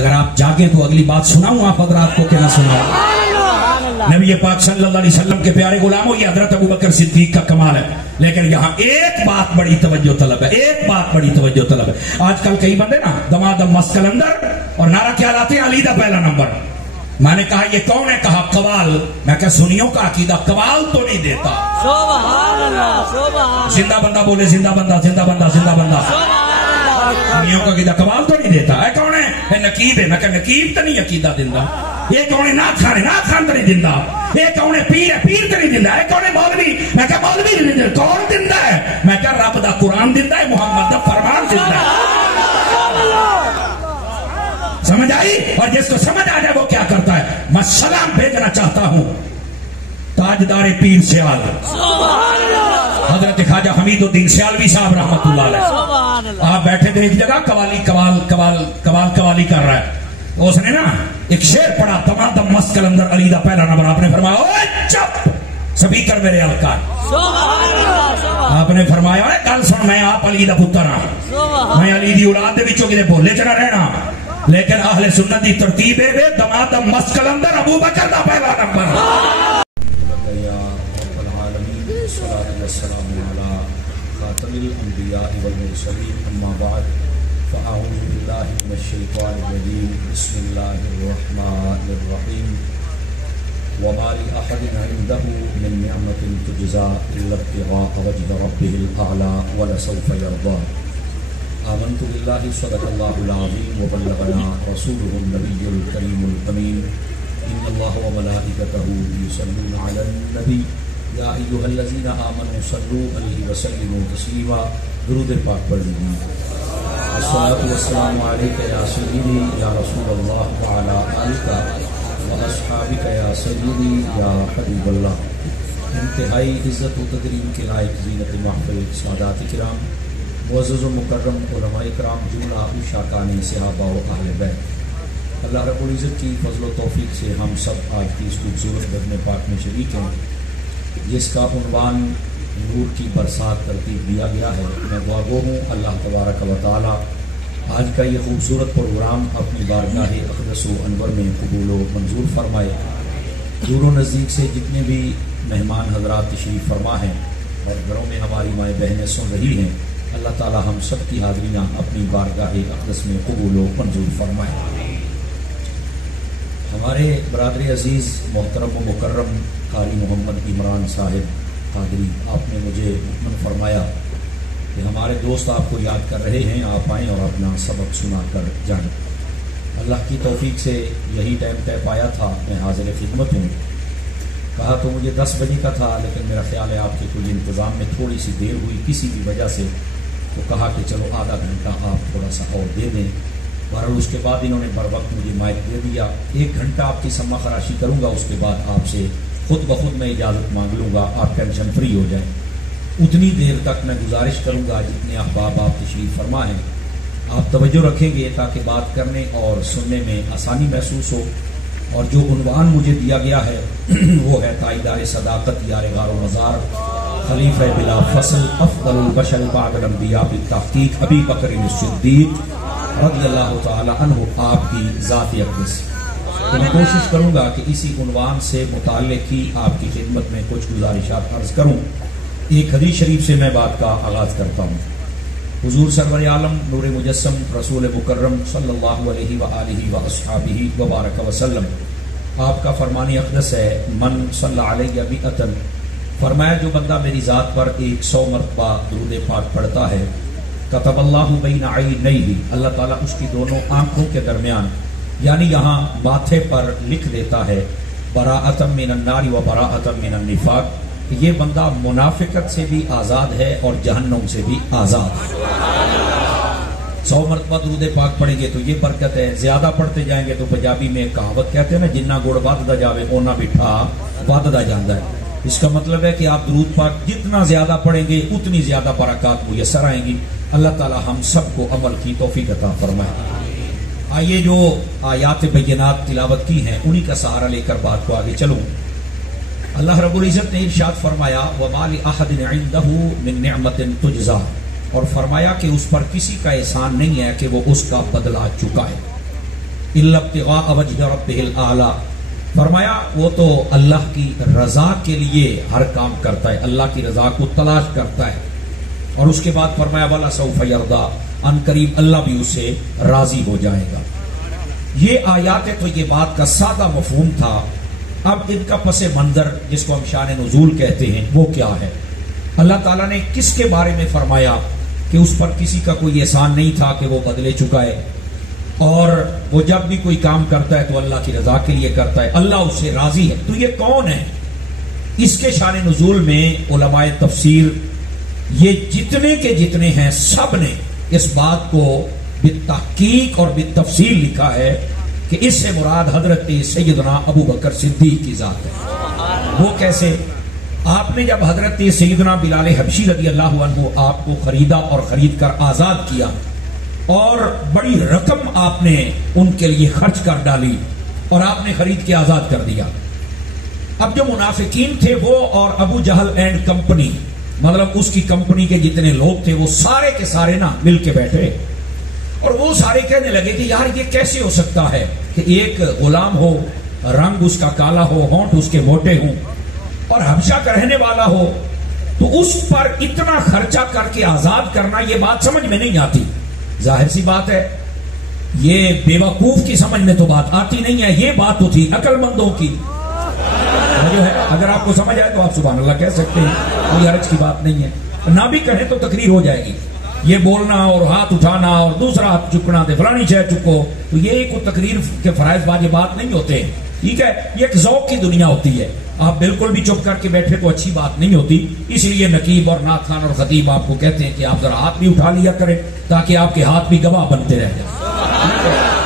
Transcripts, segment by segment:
اگر آپ جاگیں تو اگلی بات سناؤں آپ حضرات کو کہ نہ سناؤں؟ نبی پاک صلی اللہ علیہ وسلم کے پیارے غلاموں، یہ حضرت ابوبکر صدیق کا کمال ہے. لیکن یہاں ایک بات بڑی توجہ طلب ہے، ایک بات بڑی توجہ طلب ہے. آج کل کئی بندے نا دمادم مست کلندر اور نعرہ کیا لاتے ہیں علی دا پہلا نمبر. میں نے کہا یہ کون ہے؟ کہا قوال. میں کہا سنیوں کا عقیدہ قوال تو نہیں دیتا. سبحان اللہ سبحان زندہ بندہ بولے زندہ بندہ زندہ بندہ زندہ بندہ. سنیوں کا عقیدہ قوال تو نہیں دیتا. اے کون ہے؟ نقیب ہے. میں کہا نقیب تو نہیں عقیدہ دیندہ. یہ کون ہے؟ نعت خان ہے. نعت خان تو نہیں دیندہ. یہ کون ہے؟ پیر ہے. پیر تو نہیں دیندہ. یہ کون ہے؟ مولوی. میں کہا مولوی نہیں دیندہ. کون دیندہ ہے؟ میں کہا رب دا قرآن دیندہ ہے، محمد دا فرمان دیندہ ہے. سمجھ آئی؟ اور جس کو سمجھ آ جائے وہ کیا کرتا ہے؟ میں سلام بھیجنا چاہتا ہوں تاجدار پیر سیال حضرت خواجہ حمید الدین سیالوی صاحب رحمت اللہ علیہ. آپ بیٹھے تھے ایک جگہ، قوالی کر رہا ہے. اس نے نا ایک شعر پڑھا، تمادم مست کلندر علی دا پہلا نمبر. آپ نے فرمایا اوے چپ سپیکر میرے ہلکا. آپ نے فرمایا گل سن، میں آپ علی دا پتر ہاں، میں علی دی اولاد دے وچوں کدے بھولے چ نہ رہنا. لیکن اہل سنت دی ترتیب ہے دمادم مست کلندر ابو بکر دا پہلا نمبر. والسلام على خاتم الانبیاء والمرسلین اما بعد فاعوذ باللہ من الشیطان الرجیم بسم اللہ الرحمن الرحیم وما لأحد عنده من نعمة تجزى إلا ابتغاء وجه ربه الأعلى ولسوف يرضى. آمنت بالله صدق الله العظيم وبلغنا رسوله النبي الكريم الأمين إن الله وملائكته يصلون على النبي یا ایھا الذین آمنوا صلوا علیہ وسلموا تسلیما. درود پاک پڑھ لیجیے. الصلاۃ والسلام علیک یا سیدی یا رسول اللہ وعلی آلک واصحابک یا سیدی یا حبیب اللہ. انتہائی عزت و تکریم کے لائق زینت محفل سادات کرام، معزز و مکرم علماء کرام، جملہ اشاکان صحابہ و اہل بیت، اللہ رب العزت کی فضل و توفیق سے ہم سب آج کی اس خوبصورت بزم پاک میں شریک ہیں جس کا عنوان نور کی برسات ترتیب دیا گیا ہے. میں دعا گو ہوں اللہ تبارک و تعالی آج کا یہ خوبصورت پروگرام اپنی بارگاہ اقدس و انور میں قبول و منظور فرمائے. دور و نزدیک سے جتنے بھی مہمان حضرات تشریف فرما ہیں اور گھروں میں ہماری مائیں بہنیں سن رہی ہیں، اللہ تعالی ہم سب کی حاضریاں اپنی بارگاہ اقدس میں قبول و منظور فرمائے. ہمارے برادر عزیز محترم و مکرم قاری محمد عمران صاحب قادری، آپ نے مجھے حکم فرمایا کہ ہمارے دوست آپ کو یاد کر رہے ہیں، آپ آئیں اور اپنا سبق سنا کر جائیں. اللہ کی توفیق سے یہی ٹائم طے پایا تھا. میں حاضر خدمت ہوں. کہا تو مجھے 10 بجے کا تھا، لیکن میرا خیال ہے آپ کے کچھ انتظام میں تھوڑی سی دیر ہوئی کسی بھی وجہ سے، تو کہا کہ چلو آدھا گھنٹہ آپ تھوڑا سا اور دے دیں. بہرحال اس کے بعد انہوں نے بر وقت مجھے مائک دے دیا. 1 گھنٹہ آپ کی سما خراشی کروں گا، اس کے بعد آپ سے خود بخود میں اجازت مانگ لوں گا، آپ ٹینشن فری ہو جائیں. اتنی دیر تک میں گزارش کروں گا جتنے احباب آپ تشریف فرما ہیں آپ توجہ رکھیں گے تاکہ بات کرنے اور سننے میں آسانی محسوس ہو. اور جو عنوان مجھے دیا گیا ہے وہ ہے تائیدار صداقت یار غار و مزار خلیفہ بلا فصل افضل البشر بعد الانبیاء بالتحقیق ابی بکر صدیق رضی اللہ تعالی عنہ، آپ کی ذات اقدس. تو میں کوشش کروں گا کہ اسی عنوان سے متعلق ہی آپ کی خدمت میں کچھ گزارشات عرض کروں. ایک حدیث شریف سے میں بات کا آغاز کرتا ہوں. حضور سرور عالم نور مجسم رسول مکرم صلی اللہ علیہ وآلہ واصحابہ وبارک وسلم، آپ کا فرمان اقدس ہے من صلی علیہ مئۃ، فرمایا جو بندہ میری ذات پر 100 مرتبہ درود پاک پڑھتا ہے، کتب اللہ بین عینیہ، اللہ تعالیٰ اس کی دونوں آنکھوں کے درمیان یعنی یہاں ماتھے پر لکھ دیتا ہے براءۃ من النار و براءۃ من النفاق، یہ بندہ منافقت سے بھی آزاد ہے اور جہنم سے بھی آزاد ہے. 100 مرتبہ درود پاک پڑھیں گے تو یہ برکت ہے. زیادہ پڑھتے جائیں گے تو پنجابی میں کہاوت کہتے ہیں نا، جنہ گڑ وددا جاوے اونا میٹھا وددا جاندا ہے. اس کا مطلب ہے کہ آپ درود پاک جتنا زیادہ پڑھیں گے اتنی زیادہ برکات میسر آئیں گی. اللہ تعالی ہم سب کو عمل کی توفیق عطا فرمائے. آئیے جو آیات بینات تلاوت کی ہیں انہی کا سہارا لے کر بات کو آگے چلوں. اللہ رب العزت نے ارشاد فرمایا وَمَا لِأَحَدٍ عِنْدَهُ مِن نِعْمَةٍ تُجْزَىٰ، اور فرمایا کہ اس پر کسی کا احسان نہیں ہے کہ وہ اس کا بدلہ چکائے. इल्ला इब्तिगाअ वजहि रब्बिहिल आला, फरमाया वो तो अल्लाह की रजा के लिए हर काम करता है, अल्लाह की रजा को तलाश करता है। और उसके बाद फरमाया वला सौफ यरदा, अनकरीब अल्लाह भी उसे राजी हो जाएगा। ये आयात है तो ये बात का सादा मफहूम था। अब इनका पसे मंजर जिसको हम शान नुज़ूल कहते हैं वो क्या है? अल्लाह ताला ने किसके बारे में फरमाया कि उस पर किसी का कोई एहसान नहीं था कि वो बदले चुकाए, और वो जब भी कोई काम करता है तो अल्लाह की रजा के लिए करता है, अल्लाह उससे राजी है। तो ये कौन है? इसके शान नुज़ूल में उलमाए तफसीर ये जितने के जितने हैं सब ने इस बात को बित्तहकीक और बित्तफसील लिखा है कि इससे मुराद हजरत सैयदना अबू बकर सिद्दीक की जात है। वो कैसे? आपने जब हजरत सैयदना बिलाल हबशी रज़ी अल्लाह अन्हु आपको खरीदा और खरीद कर आजाद किया और बड़ी रकम आपने उनके लिए खर्च कर डाली और आपने खरीद के आजाद कर दिया। अब जो मुनाफिकीन थे वो और अबू जहल एंड कंपनी, मतलब उसकी कंपनी के जितने लोग थे वो सारे के सारे ना मिल के बैठे और वो सारे कहने लगे कि यार ये कैसे हो सकता है कि एक गुलाम हो, रंग उसका काला हो, होंठ उसके मोटे हों और हबशा का रहने वाला हो, तो उस पर इतना खर्चा करके आजाद करना ये बात समझ में नहीं आती। जाहिर सी बात है ये बेवकूफ की समझ में तो बात आती नहीं है, ये बात तो थी अक्लमंदों की। जो है अगर आपको समझ आए तो आप सुभान अल्लाह कह सकते हैं, कोई हर्ज की बात नहीं है। ना भी कहें तो तकरीर हो जाएगी। ये बोलना और हाथ उठाना और दूसरा हाथ चुकना दे फलानी शय चुको, तो ये एक तकरीर के फराइज वाली बात नहीं होते, ठीक है। ये एक ज़ौक़ की दुनिया होती है। आप बिल्कुल भी चुप करके बैठे तो अच्छी बात नहीं होती। इसलिए नकीब और नात खान और खतीब आपको कहते हैं कि आप जरा हाथ भी उठा लिया करें ताकि आपके हाथ भी गवाह बनते रह जाए।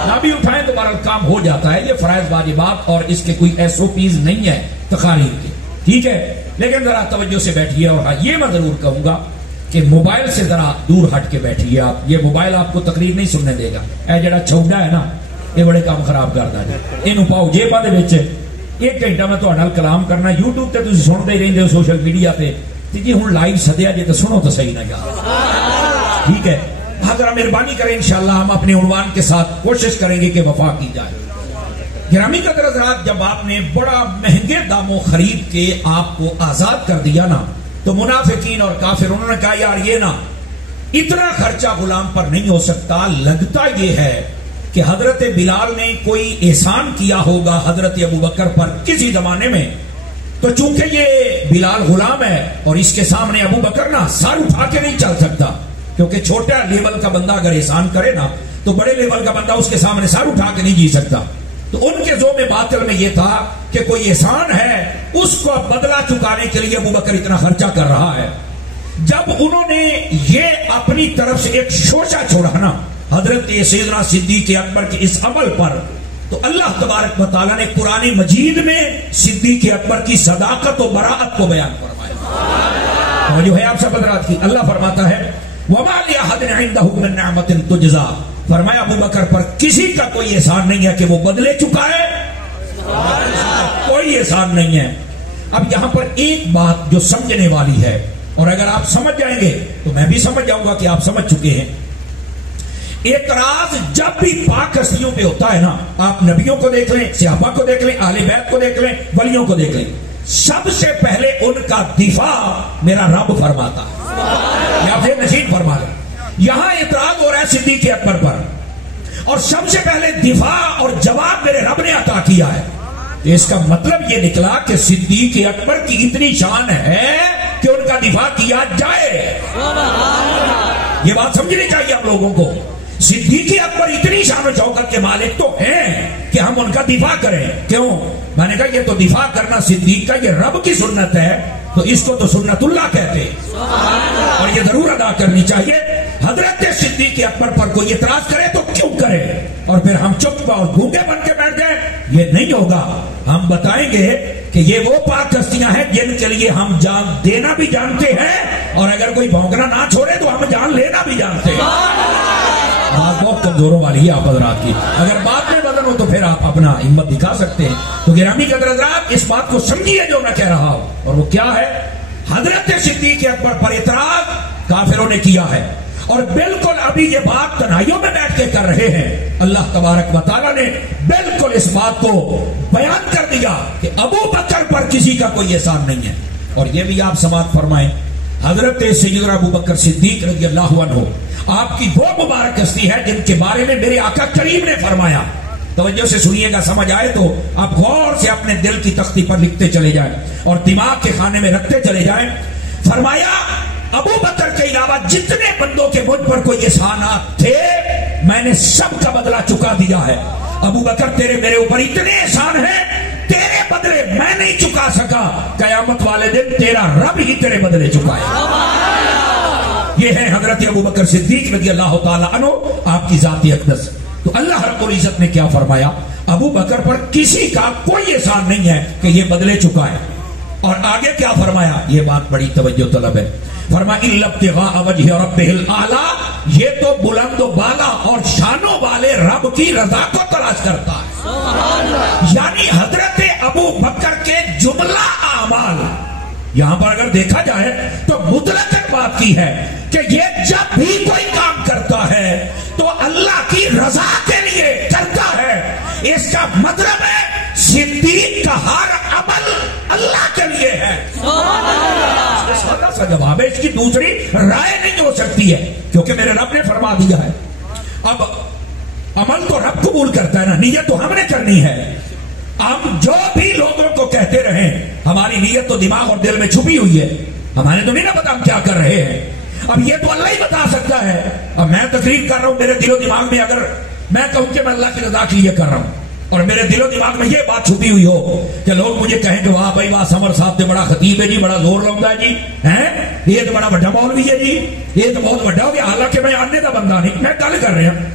ना भी उठाएं तो बहरहाल काम हो जाता है। ये फराइज वाजिबात और इसके कोई SOPs नहीं है तकारीर के, ठीक है। लेकिन जरा तवज्जो से बैठिए। और हाँ, ये मैं जरूर कहूंगा कि मोबाइल से जरा दूर हट के बैठिए आप। ये मोबाइल आपको तकरीर नहीं सुनने देगा। ए जड़ा छौड़ा है ना, ये बड़े काम खराब करता है। इनू पाओ जेबां दे विच। एक घंटा मैं तुहाडे नाल कलाम करना यूट्यूब ते तुसीं सुनदे ही रहिंदे हो, सोशल मीडिया ते जी हुण लाइव सदिया जे तो सुनो तो सही ना यार, ठीक है। अगर मेहरबानी करें इंशाअल्लाह हम अपने उन्वान के साथ कोशिश करेंगे कि वफा की जाए। गिरामी कदर हज़रात, जब आपने बड़ा महंगे दामों खरीद के आपको आजाद कर दिया ना, तो मुनाफिकीन और काफिर उन्होंने कहा यार ये ना इतना खर्चा गुलाम पर नहीं हो सकता। लगता ये है कि हजरत बिलाल ने कोई एहसान किया होगा हजरत अबू बकर पर किसी जमाने में, तो चूंकि ये बिलाल गुलाम है और इसके सामने अबू बकर ना सर उठा के नहीं चल सकता, क्योंकि छोटा लेवल का बंदा अगर एहसान करे ना तो बड़े लेवल का बंदा उसके सामने सर उठा के नहीं जी सकता। तो उनके ज़ोमे बातिल में यह था कि कोई एहसान है उसको बदला चुकाने के लिए अबू बकर इतना खर्चा कर रहा है। जब उन्होंने ये अपनी तरफ से एक शोशा छोड़ा ना हजरत सैयदना सिद्दीक़ अकबर के इस अमल पर, तो अल्लाह तबारक व तआला ने कुरान मजीद में सिद्दीक़ अकबर की सदाकत और बराअत को बयान फरमाया। जो है आप सब हज़रात की, अल्लाह फरमाता है वमा लिअहदिन इंदहु मिन निअमतिन तुजज़ा, फरमाया अबू बकर पर किसी का कोई एहसान नहीं है कि वो बदले चुका है, कोई एहसान नहीं है। अब यहां पर एक बात जो समझने वाली है, और अगर आप समझ जाएंगे तो मैं भी समझ जाऊंगा कि आप समझ चुके हैं। एतराज जब भी पाक हस्तियों पे होता है ना, आप नबियों को देख लें, सहाबा को देख लें, आले बैत को देख लें, वलियों को देख लें, सबसे पहले उनका दिफा मेरा रब फरमाता है या फिर नसीब फरमा ले। यहां एतराज हो रहा है सिद्दीक़ अकबर पर, और सबसे पहले दिफा और जवाब मेरे रब ने अता किया है। तो इसका मतलब यह निकला कि सिद्दीक़ अकबर की इतनी शान है कि उनका दिफा किया जाए। ये बात समझनी चाहिए आप लोगों को। सिद्दीक़ अकबर इतनी शान और शौकत के मालिक तो हैं कि हम उनका दिफा करें। क्यों? मैंने कहा ये तो दिफा करना सिद्दीक़ का ये रब की सुन्नत है, तो इसको तो सुन्नतुल्लाह कहते हैं और ये जरूर अदा करनी चाहिए। हजरत सिद्दीक़ अकबर पर कोई इतराज करे तो क्यों करे, और फिर हम चुप और गूंगे बन के बैठ जाए, ये नहीं होगा। हम बताएंगे कि ये वो पाक हस्तियां हैं जिनके लिए हम जान देना भी जानते हैं, और अगर कोई भौंकना ना छोड़े तो हम जान लेना भी जानते हैं। बात बहुत कमजोरों वाली है आप हजरात की। अगर बात में बदल हो तो फिर आप अपना हिम्मत दिखा सकते हैं। तो गिरामी कदर हजरात, इस बात को समझिए जो मैं कह रहा हूं, और वो क्या है? हजरत सिद्दीक़ अकबर पर इतराज काफिरों ने किया है, اور بالکل ابھی یہ بات تنہائیوں میں بیٹھ کے کر رہے ہیں. اللہ تبارک و تعالیٰ نے بالکل اس بات کو بیان کر دیا کہ ابو بکر پر کسی کا کوئی احسان نہیں ہے. اور یہ بھی آپ سماعت فرمائیں, حضرت سیدنا ابو بکر صدیق رضی اللہ عنہ آپ کی وہ مبارک ہستی ہے جن کے بارے میں میرے آقا کریم نے فرمایا. توجہ سے سنیے گا, سمجھ آئے تو آپ غور سے اپنے دل کی تختی پر لکھتے چلے جائیں اور دماغ کے خانے میں رکھتے چلے جائیں. فرمایا ابو بکر کے علاوہ جتنے بندوں کے مجھ پر کوئی احسانات تھے میں نے سب کا بدلہ چکا دیا ہے. ابو بکر تیرے میرے اوپر اتنے احسان ہیں, تیرے بدلے میں نہیں چکا سکا, قیامت والے دن تیرا رب ہی تیرے بدلے چکائے. یہ ہے حضرت ابو بکر صدیق رضی اللہ تعالی عنہ آپ کی ذاتی اقدس. تو اللہ رب العزت نے کیا فرمایا, ابو بکر پر کسی کا کوئی احسان نہیں ہے کہ یہ بدلے چکائے. اور آگے کیا فرمایا, یہ بات بڑی توجہ طلب ہے. فرمایا الا ابتغاء وجہ ربہ الاعلی, یہ تو بلند و بالا اور شانوں والے رب کی رضا کو تلاش کرتا ہے. یعنی حضرت ابو بکر کے جملہ اعمال یہاں پر اگر دیکھا جائے تو مطلق بات کی ہے کہ یہ جب بھی کوئی کام کرتا ہے تو اللہ کی رضا کے لیے کرتا ہے. اس کا مطلب ہے صدیق کا ہر عمل اللہ کے لیے ہے. سادہ سا جواب ہے, اس کی دوسری رائے نہیں ہو سکتی ہے کیونکہ میرے رب نے فرما دیا ہے. اب عمل تو رب قبول کرتا ہے نا, نیت تو ہم نے کرنی ہے. ہم جو بھی لوگوں کو کہتے رہیں ہماری نیت تو دماغ اور دل میں چھپی ہوئی ہے, ہمارے تو نہیں نا پتا ہم کیا کر رہے ہیں. اب یہ تو اللہ ہی بتا سکتا ہے. اب میں تقریر کر رہا ہوں, میرے دل و دماغ میں اگر میں کہوں کہ میں اللہ کی رضا کے لیے کر رہا ہوں اور میرے دل و دماغ میں یہ بات چھپی ہوئی ہو کہ لوگ مجھے کہیں کہ واہ بھائی واہ سمر صاحب تو بڑا خطیب ہے جی, بڑا زور لاؤں ہے جی, یہ تو بڑا بڑا مولوی ہے جی, یہ تو بہت بڑا ہو گیا, حالانکہ میں آنے کا بندہ نہیں, میں گل کر رہا ہوں.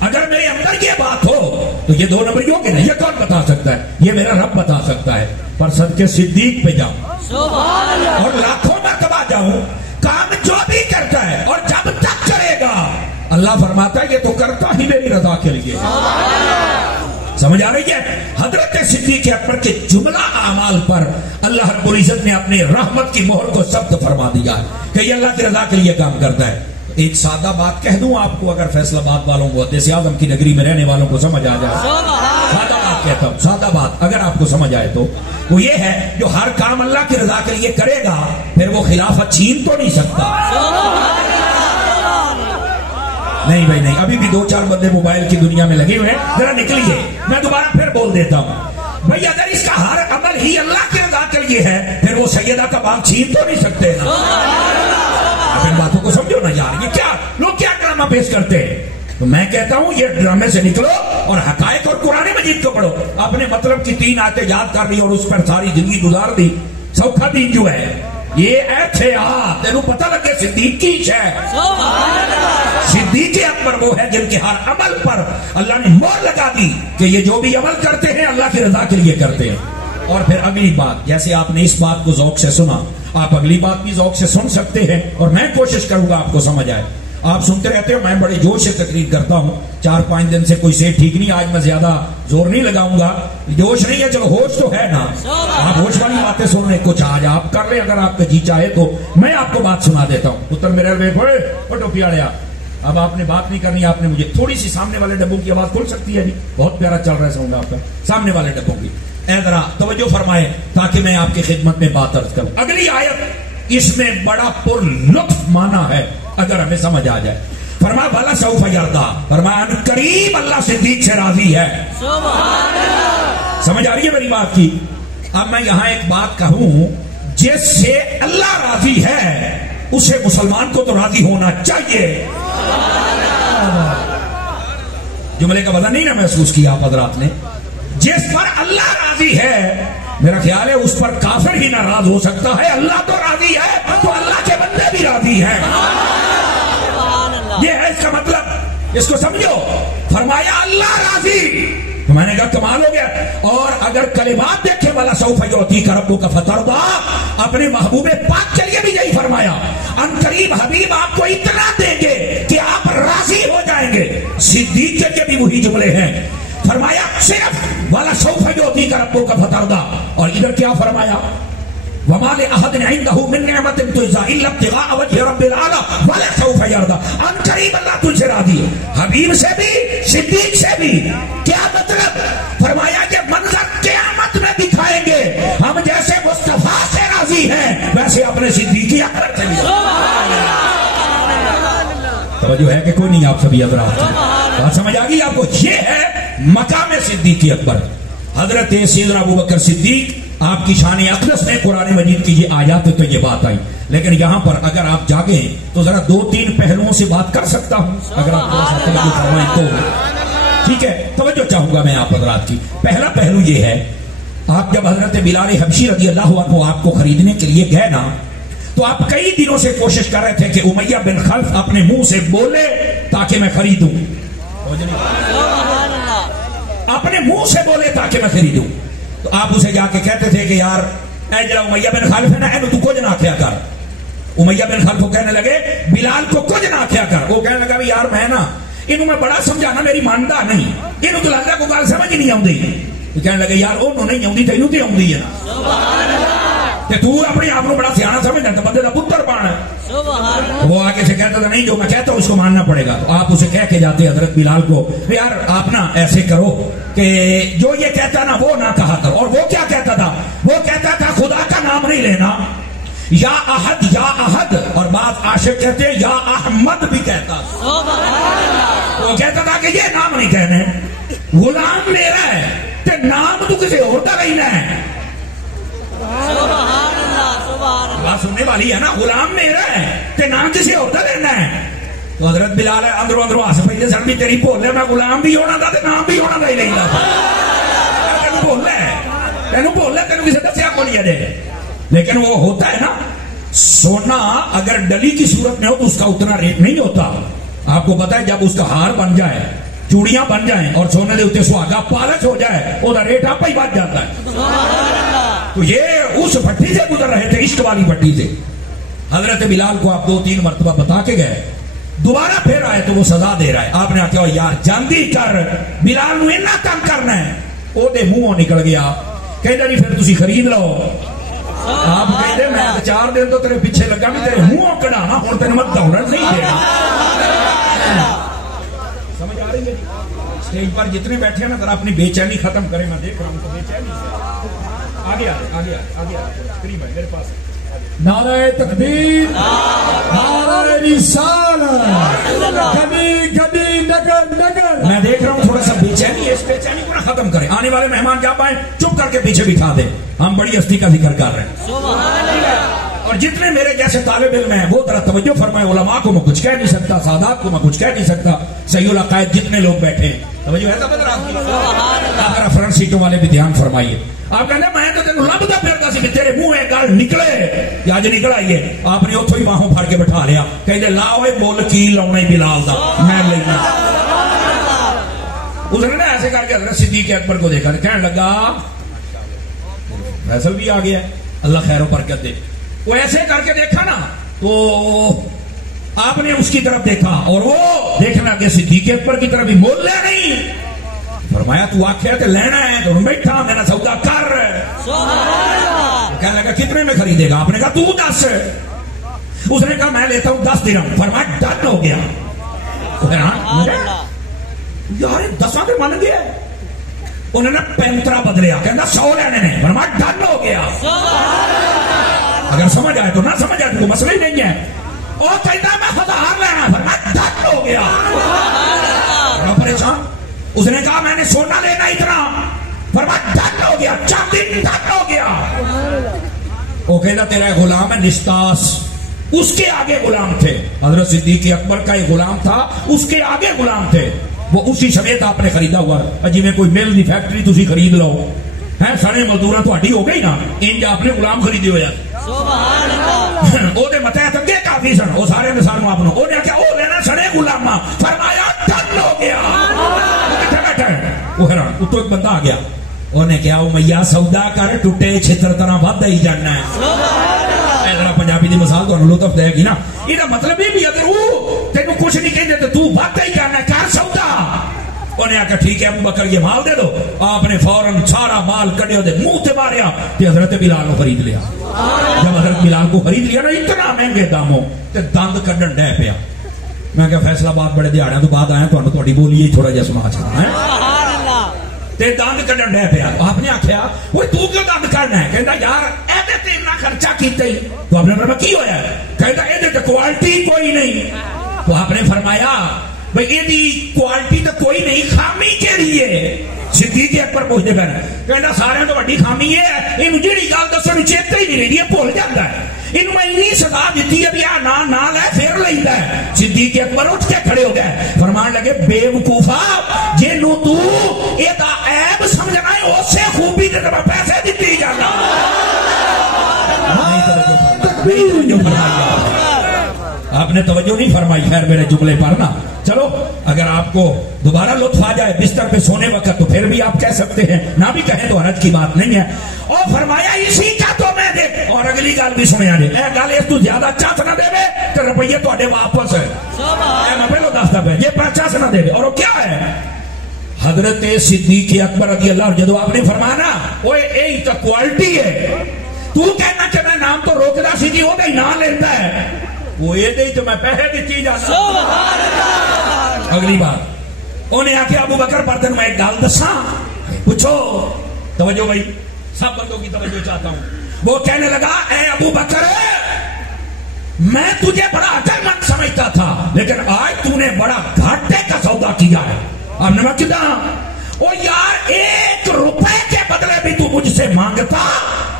اگر میرے اندر یہ بات ہو تو یہ دو نمبر ہو کہ نہیں, یہ کون بتا سکتا ہے, یہ میرا رب بتا سکتا ہے. پر صدقے صدیق پہ جاؤں اور لاکھوں مرتبہ جاؤں, کام جو بھی کرتا ہے اور جب تک کرے گا اللہ فرماتا ہے یہ تو کرتا ہی میری رضا کے لیے. سمجھ آ رہی ہے. حضرت صدیق اکبر کے جملہ اعمال پر اللہ رب العزت نے اپنے رحمت کی مہر کو ثبت فرما دیا کہ یہ اللہ کی رضا کے لیے کام کرتا ہے. ایک سادہ بات کہہ دوں آپ کو, اگر فیصل آباد والوں کو, محدث اعظم کی نگری میں رہنے والوں کو سمجھ آ جائے, سادہ بات کہتا ہوں, سادہ بات اگر آپ کو سمجھ آئے تو وہ یہ ہے, جو ہر کام اللہ کی رضا کے لیے کرے گا پھر وہ خلافت چھین تو نہیں سکتا. نہیں بھائی نہیں, ابھی بھی 2-4 بندے موبائل کی دنیا میں لگے ہوئے ہیں, ذرا نکلیے, میں دوبارہ پھر بول دیتا ہوں. بھائی اگر اس کا ہر عمل ہی اللہ کی رضا کے لیے ہے پھر وہ سیدہ کا باغ چھین تو نہیں سکتے نا. ان باتوں کو سمجھو نا یار, یہ کیا لوگ کیا ڈرامہ پیش کرتے ہیں. تو میں کہتا ہوں یہ ڈرامے سے نکلو اور حقائق اور قرآن مجید کو پڑھو. اپنے مطلب کی 3 آیتیں یاد کر لی اور اس پر ساری زندگی گزار دی. سوکھا دین جو ہے یہ احتیاط, تینوں پتہ لگے صدیق کی ہے. صدیق اکبر وہ ہے جن کے ہر عمل پر اللہ نے مہر لگا دی کہ یہ جو بھی عمل کرتے ہیں اللہ کی رضا کے لیے کرتے ہیں. اور پھر اگلی بات, جیسے آپ نے اس بات کو ذوق سے سنا, آپ اگلی بات بھی ذوق سے سن سکتے ہیں اور میں کوشش کروں گا آپ کو سمجھ آئے. آپ سنتے رہتے ہو, میں بڑے جوش سے تقریر کرتا ہوں, 4-5 دن سے کوئی صحت ٹھیک نہیں, آج میں زیادہ زور نہیں لگاؤں گا. جوش نہیں ہے, چلو ہوش تو ہے نا, آپ ہوش والی باتیں سن رہے, کچھ آج آپ کر رہے, اگر آپ کا جی چاہے تو میں آپ کو بات سنا دیتا ہوں. پتر میرے ٹوپیاڑیا, اب آپ نے بات نہیں کرنی, آپ نے مجھے تھوڑی سی سامنے والے ڈبوں کی آواز کھل سکتی ہے جی, بہت پیارا چل رہا ہے ساؤنڈ آپ کا, سامنے والے ڈبوں کی. اے ذرا توجہ فرمائے تاکہ میں آپ کی خدمت میں بات عرض کروں. اگلی آیت اس میں بڑا پر لطف مانا ہے اگر ہمیں سمجھ آ جائے. فرمایا بالا سوف یردا, فرمایا قریب اللہ صدیق سے راضی ہے. سمجھ آ رہی ہے میری بات کی. اب میں یہاں ایک بات کہوں, جس سے اللہ راضی ہے اسے مسلمان کو تو راضی ہونا چاہیے. جملے کا وزن نہیں نا محسوس کیا آپ حضرات نے. جس پر اللہ راضی ہے میرا خیال ہے اس پر کافر ہی ناراض ہو سکتا ہے. اللہ تو راضی ہے تو اللہ کے بندے بھی راضی ہیں. یہ ہے اس کا مطلب, اس کو سمجھو. فرمایا اللہ راضی, تو میں نے کہا کمال ہو گیا. اور اگر کلمات دیکھے والا سوف یعطیک ربک فترضی, اپنے محبوب پاک کے لیے بھی یہی فرمایا, ان قریب حبیب آپ کو اتنا دیں گے کہ آپ راضی ہو جائیں گے. صدیق کے لیے بھی وہی جملے ہیں. فرمایا صرف والا سوف یعطیک ربک فترضی, اور ادھر کیا فرمایا, وما لأحد عنده من نعمت تجزى الا ابتغاء وجه رب العالمین ولسوف یرضی. ان قریب اللہ تجھ سے راضی ہے، حبیب سے بھی صدیق سے بھی. کیا مطلب؟ فرمایا کہ منظر قیامت میں دکھائیں گے، ہم جیسے مصطفیٰ سے راضی ہیں ویسے اپنے صدیقی اکبر سے بھی. توجہ ہے کہ کوئی نہیں آپ سبھی حضرات کی بات سمجھ آ گئی آپ کو؟ یہ ہے مقام صدیق اکبر. حضرت سیدنا ابوبکر صدیق آپ کی شان اقدس میں قرآن مجید کی یہ آیات تو یہ بات آئی، لیکن یہاں پر اگر آپ جاگیں تو ذرا 2-3 پہلوؤں سے بات کر سکتا ہوں اگر آپ تھوڑا سا توجہ فرمائیں تو. ٹھیک ہے، توجہ چاہوں گا میں آپ حضرات کی. پہلا پہلو یہ ہے، آپ جب حضرت بلال حبشی رضی اللہ عنہ آپ کو خریدنے کے لیے گئے نا، تو آپ کئی دنوں سے کوشش کر رہے تھے کہ امیہ بن خلف اپنے منہ سے بولے تاکہ میں خریدوں، اپنے منہ سے بولے تاکہ میں خریدوں. تو آپ اسے جا کے کہتے تھے کہ یار اے جڑا امیہ بن خلف ہے نا، اینو تو کچھ نہ کیا کر. امیہ بن خلف کو کہنے لگے بلال کو کچھ نہ کیا کر. وہ کہنے لگا بھی یار میں نا انہوں میں بڑا سمجھانا میری مانتا نہیں، انہوں تو لگتا کو گل سمجھ نہیں آؤں. کہنے لگے یار انہوں نہیں آؤں تینوں تو آؤں ہے کہ تو اپنے آپ کو بڑا سیاح سمجھنا تو بندے کا پتر پانا. وہ آگے سے کہتا تھا نہیں جو میں کہتا ہوں اس کو ماننا پڑے گا. تو آپ اسے کہہ کے جاتے حضرت بلال کو یار آپ نا ایسے کرو کہ جو یہ کہتا نا وہ نہ کہا کرو. اور وہ کیا کہتا تھا؟ وہ کہتا تھا خدا کا نام نہیں لینا، یا احد یا احد، اور بعض عاشق کہتے ہیں یا احمد بھی کہتا. وہ کہتا تھا کہ یہ نام نہیں کہنے، غلام میرا ہے تے نام تو کسی اور کا لینا ہے. بات سننے والی ہے نا، غلام میرا ہے تے نام کسی اور کا لینا ہے. تو حضرت بلال اندروں اندروں ہس پہ سن بھی تیری بھول ہے، میں غلام بھی ہونا تھا تے نام بھی ہونا تھا ہی نہیں تھا. تینوں بھول ہے، تینوں بھول ہے، تینوں کسی دسیا کو نہیں ہے. لیکن وہ ہوتا ہے نا، سونا اگر ڈلی کی صورت میں ہو تو اس کا اتنا ریٹ نہیں ہوتا. آپ کو پتا ہے جب اس کا ہار بن جائے، چوڑیاں بن جائیں اور سونے دے اتنے سہاگا پالش ہو جائے، وہ ریٹ آپ ہی بڑھ جاتا ہے. تو یہ اس بھٹی سے گزر رہے تھے، عشق والی بھٹی سے. حضرت بلال کو آپ 2-3 مرتبہ بتا کے گئے، دوبارہ پھر آئے تو وہ سزا دے رہا ہے. آپ نے کہا یار جاندی کر، بلال نو اتنا کم کرنا ہے. وہ دے منہوں نکل گیا کہنا نہیں پھر تسی خرید لو. آپ کہتے میں 4 دن تو تیرے پیچھے لگا بھی تیرے منہوں کڑانا اور تیرے مت دوڑن نہیں دے گا. سمجھ آ رہی ہے؟ اسٹیج پر جتنے بیٹھے ہیں نا ذرا اپنی بے چینی ختم کریں. میں دیکھ رہا ہوں تو بے چینی آگے آگے آگے قریب ہے میرے پاس. نعرہ تکبیر، نعرہ رسالت، کبھی کبھی نگر نگر. میں دیکھ رہا ہوں تھوڑا سا بے چینی ہے، اس بے چینی کو نہ ختم کریں. آنے والے مہمان کیا پائیں چپ کر کے پیچھے بٹھا دیں. ہم بڑی ہستی کا ذکر کر رہے ہیں. اور جتنے میرے جیسے طالب علم ہیں وہ ذرا توجہ فرمائے. علماء کو میں کچھ کہہ نہیں سکتا، سادات کو میں کچھ کہہ نہیں سکتا، صحیح العقائد جتنے لوگ بیٹھے ہیں توجہ ہے. ذرا فرنٹ سیٹوں والے بھی دھیان فرمائیے. آپ کہتے میں تو تینوں لبدا پھردا سی کہ تیرے منہ ایک گل نکلے یا اج نکل آئیے. آپ نے اتوں ہی باہوں پھڑ کے بٹھا لیا، کہتے لا ہوئے بول کی لاؤنا ہی بلال دا میں لینا. اس نے نا ایسے کر کے حضرت صدیق اکبر کو دیکھا، کہنے لگا فیصل بھی آ گیا، اللہ خیر و برکت دے. وہ ایسے کر کے دیکھا نا تو آپ نے اس کی طرف دیکھا اور وہ دیکھنا کہ صدیق اکبر کی طرف بھی بول لے نہیں. فرمایا تو آخیا تو لینا ہے تو بیٹھا میں نے سودا کر. کہنے لگا کتنے میں خریدے گا؟ آپ نے کہا تو 10. اس نے کہا میں لیتا ہوں 10 درہم. فرمایا ڈن ہو گیا. یار 10 کے من گیا. انہوں نے 35 بدلیا، کہنا 100 لینے نے. فرمایا ڈن ہو گیا. اگر سمجھ آئے تو نہ سمجھ آئے تو مسئلہ ہی نہیں ہے. اور کہتا میں 1000 لینا. فرمایا ڈن ہو گیا. پریشان. اس نے کہا میں نے سونا لینا اتنا. فرمایا ڈن ہو گیا. چاندی ڈن ہو گیا. وہ کہتا تیرا غلام ہے نشتاس. اس کے آگے غلام تھے. حضرت صدیق اکبر کا ایک غلام تھا، اس کے آگے غلام تھے. وہ اسی سمیت آپ نے خریدا ہوا. جی میں کوئی مل دی فیکٹری تسی خرید لو ہے، سارے مزدور تھوڑی ہو گئی نا. انج آپ نے غلام خریدے ہوئے وہ متحد اگے کافی سن. وہ سارے مثالوں آپ وہ نے کیا وہ لینا سڑے غلامہ. فرمایا ڈن ہو گیا. وہ حیران. اتو ایک بندہ آ گیا، انہیں کیا امیہ سودا کر ٹوٹے چھتر طرح ود ہی جاننا ہے. ذرا پنجابی دی مثال تو لطف دے گی نا. یہ مطلب یہ بھی اگر وہ تینوں کچھ نہیں کہتے تو ود ہی جاننا کر سودا. انہیں آکا ٹھیک ہے ابو بکر یہ مال دے دو. آپ نے فوراً سارا مال کڑے دے منہ تے ماریا تے حضرت بلال کو خرید لیا. جب حضرت بلال کو خرید لیا نا اتنا مہنگے داموں تے دند کڈن ڈے پیا. میں کہ فیصلہ باد بڑے دیہڑیاں تو بعد آیا تھانوں تہاڈی بولی ہی تھوڑا جہا سنا چھڑا ہے تے دند کڈن ڈے پیا. آپ نے آکھیا اوئے تو کیوں دند کڈنا ہے؟ کہندا یار ایدے تے اتنا خرچہ کیتا ہی. تو آپ نے فرمایا کی ہویا ہے؟ کہندا ایدے تے کوالٹی کوئی نہیں. تو آپ نے فرمایا بھئی یہ کوالٹی تو کوئی نہیں, خامی کیڑی ہے؟ صدیق اکبر پوچھتے پہ کہنا سارے تو وڈی خامی ہے یہ جیڑی گل دسن چیتے ہی نہیں رہی ہے, بھول جاتا ہے. یہ میں سزا دیتی ہے بھی آ نال ہے پھر لینا ہے. صدیق اکبر اٹھ کے کھڑے ہو گئے, فرمان لگے بے وقوفا جنو تو یہ عیب سمجھنا ہے اسے خوبی دے پیسے دیتی جانا. آپ نے توجہ نہیں فرمائی خیر میرے جملے پر نا. چلو اگر آپ کو دوبارہ لطف آ جائے بستر پہ سونے وقت تو پھر بھی آپ کہہ سکتے ہیں, نہ بھی کہیں تو حرج کی بات نہیں ہے. اور فرمایا اسی کا تو میں دے, اور اگلی گل بھی سنیا جائے اے گل اس تو زیادہ چاس نہ دے تو روپیے تے واپس ہے. میں پہلو دستا پہ یہ 50 نہ دے. اور وہ کیا ہے حضرت صدیق اکبر رضی اللہ عنہ جدو آپ نے فرمانا وہ یہی تو کوالٹی ہے, تو کہنا کہ میں نام تو روکدا سی جی وہ نام لیتا ہے وہ یہ دے تو میں پیسے دیتی جاتا. اگلی بار انہیں آکھیا ابو بکر پردن میں ایک گل دساں پوچھو. توجہ بھائی سب بندوں کی توجہ چاہتا ہوں. وہ کہنے لگا اے ابو بکر میں تجھے بڑا عقلمند سمجھتا تھا لیکن آج تو نے بڑا گھاٹے کا سودا کیا ہے. آپ نے میں کہا او یار 1 روپے کے بدلے بھی تو مجھ سے مانگتا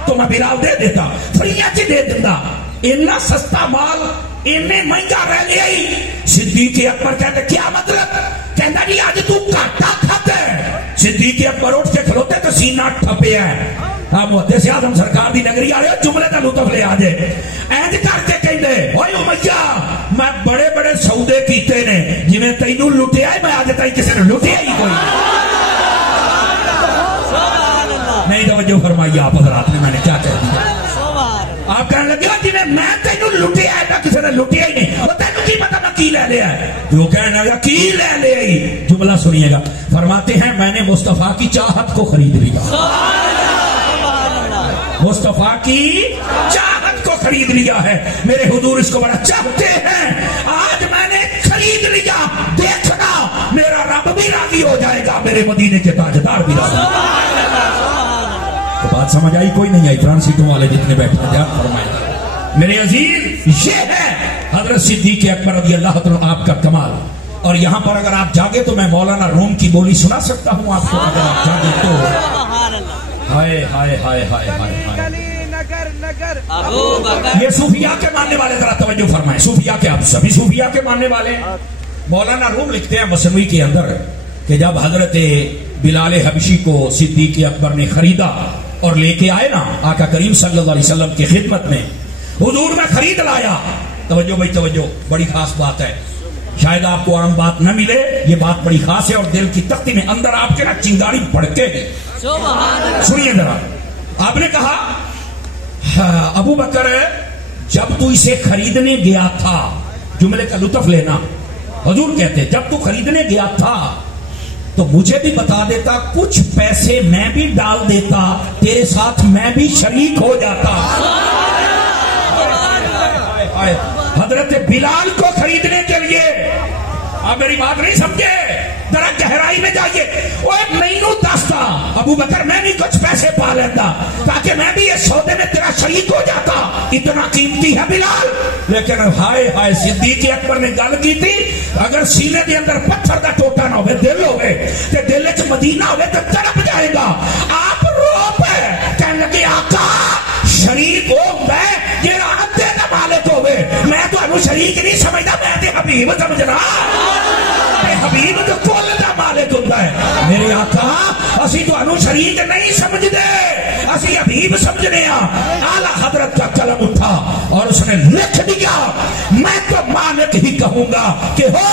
تو میں بلال دے دیتا, فری چی دے دیتا. اتنا سستا مال اتنے مہنگا رہ لیا ہی. صدیق اکبر کہتے کیا مطلب؟ کہتا جی آج تو کاٹا کھاتے. صدیق اکبر اٹھ کے کھلوتے تو سینہ ٹھپے ہے. آپ محدث اعظم سرکار دی نگری آ رہے جملے کا لطف لے آ جائے اینج کر کے کہتے اوئے امیہ میں بڑے بڑے سودے کیتے نے جی میں تینوں لٹیا ہے, میں آج تک کسی نے لٹیا ہی کوئی نہیں. توجہ فرمائیے آپ حضرات نے میں نے کیا کہہ دیا. آپ کہنے لگے جی میں تینوں لٹیا ہے نہ کسی نے لٹیا ہی نہیں, وہ تینوں کی پتہ میں کی لے لیا ہے. جو کہنے لگا کی لے لیا ہی. جملہ سنیے گا, فرماتے ہیں میں نے مصطفیٰ کی چاہت کو خرید لیا. مصطفیٰ کی چاہت کو خرید لیا ہے. میرے حضور اس کو بڑا چاہتے ہیں. آج میں نے خرید لیا, دیکھنا میرا رب بھی راضی ہو جائے گا, میرے مدینے کے تاجدار بھی راضی. بات سمجھ آئی کوئی نہیں آئی؟ فرانس سیٹوں والے جتنے بیٹھے ہیں فرمائے. میرے عزیز یہ ہے حضرت صدیق اکبر رضی اللہ عنہ آپ کا کمال. اور یہاں پر اگر آپ جاگے تو میں مولانا روم کی بولی سنا سکتا ہوں آپ کو اگر آپ جاگے تو. ہائے ہائے ہائے ہائے ہائے. یہ صوفیاء کے ماننے والے ذرا توجہ فرمائیں. صوفیاء کے, آپ سبھی صوفیاء کے ماننے والے. مولانا روم لکھتے ہیں مثنوی کے اندر کہ جب حضرت بلال حبشی کو صدیق اکبر نے خریدا اور لے کے آئے نا آقا کریم صلی اللہ علیہ وسلم کی خدمت میں, حضور میں خرید لایا. توجہ بھائی توجہ, بڑی خاص بات ہے, شاید آپ کو عام بات نہ ملے, یہ بات بڑی خاص ہے. اور دل کی تختی میں اندر آپ کے نا چنگاری پڑکے گئے. سنیے ذرا, آپ نے کہا ابو بکر جب تو اسے خریدنے گیا تھا, جملے کا لطف لینا, حضور کہتے جب تو خریدنے گیا تھا تو مجھے بھی بتا دیتا, کچھ پیسے میں بھی ڈال دیتا, تیرے ساتھ میں بھی شریک ہو جاتا. حضرت بلال کو خریدنے کے لیے, آپ میری بات نہیں سمجھے, ذرا گہرائی میں جائیے. نہیں دستا ابو بکر میں بھی کچھ پیسے پا لیتا تاکہ میں بھی اس سودے میں تیرا شریک ہو جاتا, اتنا قیمتی ہے بلال. لیکن ہائے ہائے صدیق اکبر نے گل کی تھی اگر سینے کے اندر پتھر کا ٹوٹا نہ ہوئے, دل ہوئے تے دل وچ مدینہ ہوئے تو تڑپ جائے گا. آپ رو پے کہنے لگے آقا شریک ہو میں جیڑا ادھے دا مالک ہوئے, میں تو انو شریک نہیں سمجھدا, میں تے حبیب سمجھنا. حبیب تو کل دا مالک ہوتا ہے. میرے آقا اسی تو انو شریک نہیں سمجھ دے, اسی حبیب سمجھنے ہیں. اعلی حضرت کا قلم اٹھا اور اس نے لکھ دیا میں تو مالک ہی کہوں گا کہ ہو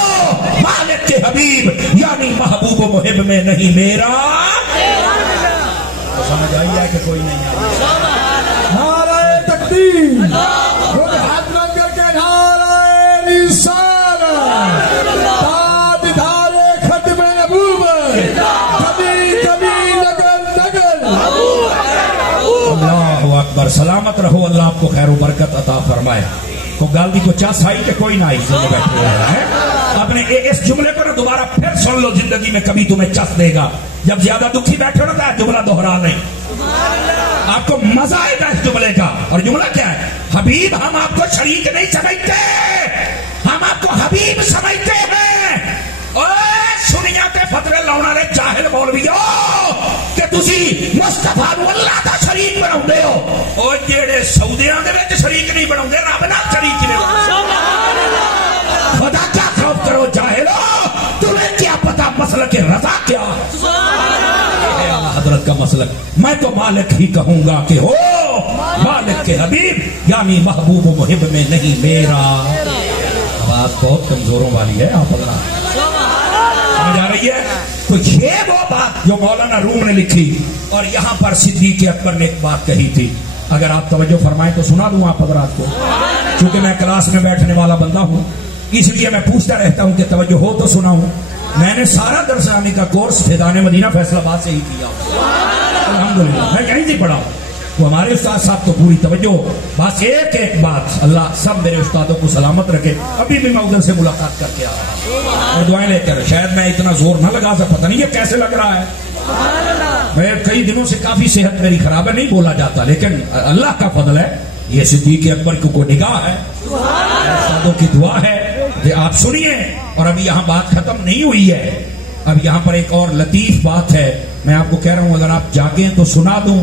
مالک کے حبیب, یعنی محبوب و محب میں نہیں میرا. سمجھ آئی ہے کہ کوئی نہیں آئی؟ نعرہ تکبیر, ہاتھ رنگ کر کے نعرہ رسالت, تاجدار ختم نبوت. अकबर, सलामत रहो, अल्लाह आपको खैर बरकत अता फरमाए। तो गाल दी को चास आई कि कोई ना आई बैठे हुए हैं। अपने इस जुमले को ना दोबारा फिर सुन लो, जिंदगी में कभी तुम्हें चस देगा। जब ज्यादा दुखी बैठे हो ना जुमला दोहरा नहीं, आपको मजा आएगा इस जुमले का। और जुमला क्या है? हबीब हम आपको शरीक नहीं समझते, हम आपको हबीब समझते हैं। सुनिया ते फतरे लाने वाले जाहिल मौलवियो कि तुसी मुस्तफा नूं अल्लाह दा शरीक बनाउंदे हो। ओ जेड़े सौदियां दे विच शरीक नहीं बनाउंदे, रब नाल शरीक ने। सुभान अल्लाह। खुदा का खौफ करो जाहिलो, तुम्हें क्या पता मसलक रज़ा क्या। सुभान अल्लाह। हजरत का मसलक मैं तो मालिक ही कहूंगा कि हो मालिक के हबीब, यानी महबूब मुहिब में नहीं मेरा। बात बहुत कमजोरों वाली है, आप समझ आ रही है? तो ये वो बात जो मौलाना रूम ने लिखी और यहाँ पर सिद्दीक़ अकबर ने एक बात कही थी। अगर आप तवज्जो फरमाएं तो सुना दूं आप हज़रात को, क्योंकि मैं क्लास में बैठने वाला बंदा हूँ, इसलिए मैं पूछता रहता हूँ कि तवज्जो हो तो सुनाऊं। मैंने सारा दरसानी का कोर्स फिदाने मदीना फैसलाबाद से ही किया, अल्हम्दुलिल्लाह मैं यहीं से पढ़ा हूँ। तो हमारे उस्ताद साहब तो पूरी तवज्जो, बस एक एक बात, अल्लाह सब मेरे उस्तादों को सलामत रखे। अभी भी मैं उधर से मुलाकात करके आ रहा हूँ और दुआएं लेकर। शायद मैं इतना जोर ना लगा सकता, पता नहीं ये कैसे लग रहा है। मैं कई दिनों से काफी सेहत मेरी खराब है, नहीं बोला जाता, लेकिन अल्लाह का फजल है। ये सिद्दीक़ अकबर को निगाह है, उस्तादों की दुआ है कि आप सुनिए। और अभी यहाँ बात खत्म नहीं हुई है, अब यहाँ पर एक और लतीफ बात है। मैं आपको कह रहा हूँ अगर आप जागे तो सुना दूं।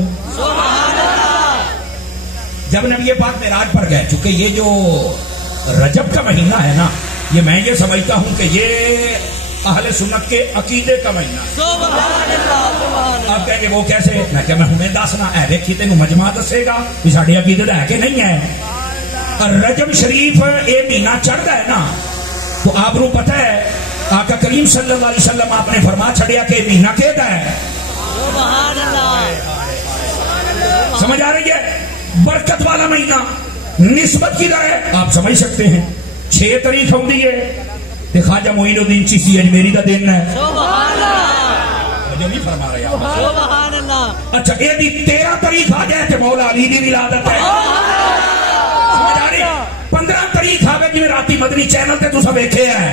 जब नबी पाक मेराज पर गए, चूंकि ये जो रजब का महीना है ना, ये मैं ये समझता हूं कि ये अहले सुन्नत के अकीदे का महीना है। आप कहेंगे वो कैसे? मैं क्या मैं हमें दसना है, देखिए तेन मजमा दसेगा भी साढ़े अकीदे है कि नहीं है। और रजब शरीफ ये महीना चढ़ता है ना, तो आपको पता है आका करीम सल्लल्लाहु अलैहि वसल्लम आपने फरमा छड़िया कि महीना कहता है। समझ आ रही है? बरकत वाला महीना, निस्बत की है, आप समझ सकते हैं। 6 तारीख होती है ते ख्वाजा मोइनुद्दीन चिश्ती अजमेरी का दिन है। नहीं फरमा रहे आप? अच्छा ये 13 तारीख आ जाए तो मौला अली की विलादत है। समझ आ रही? 15 तारीख आ गई जिवें राती मदनी चैनल ते तुसां वेखे है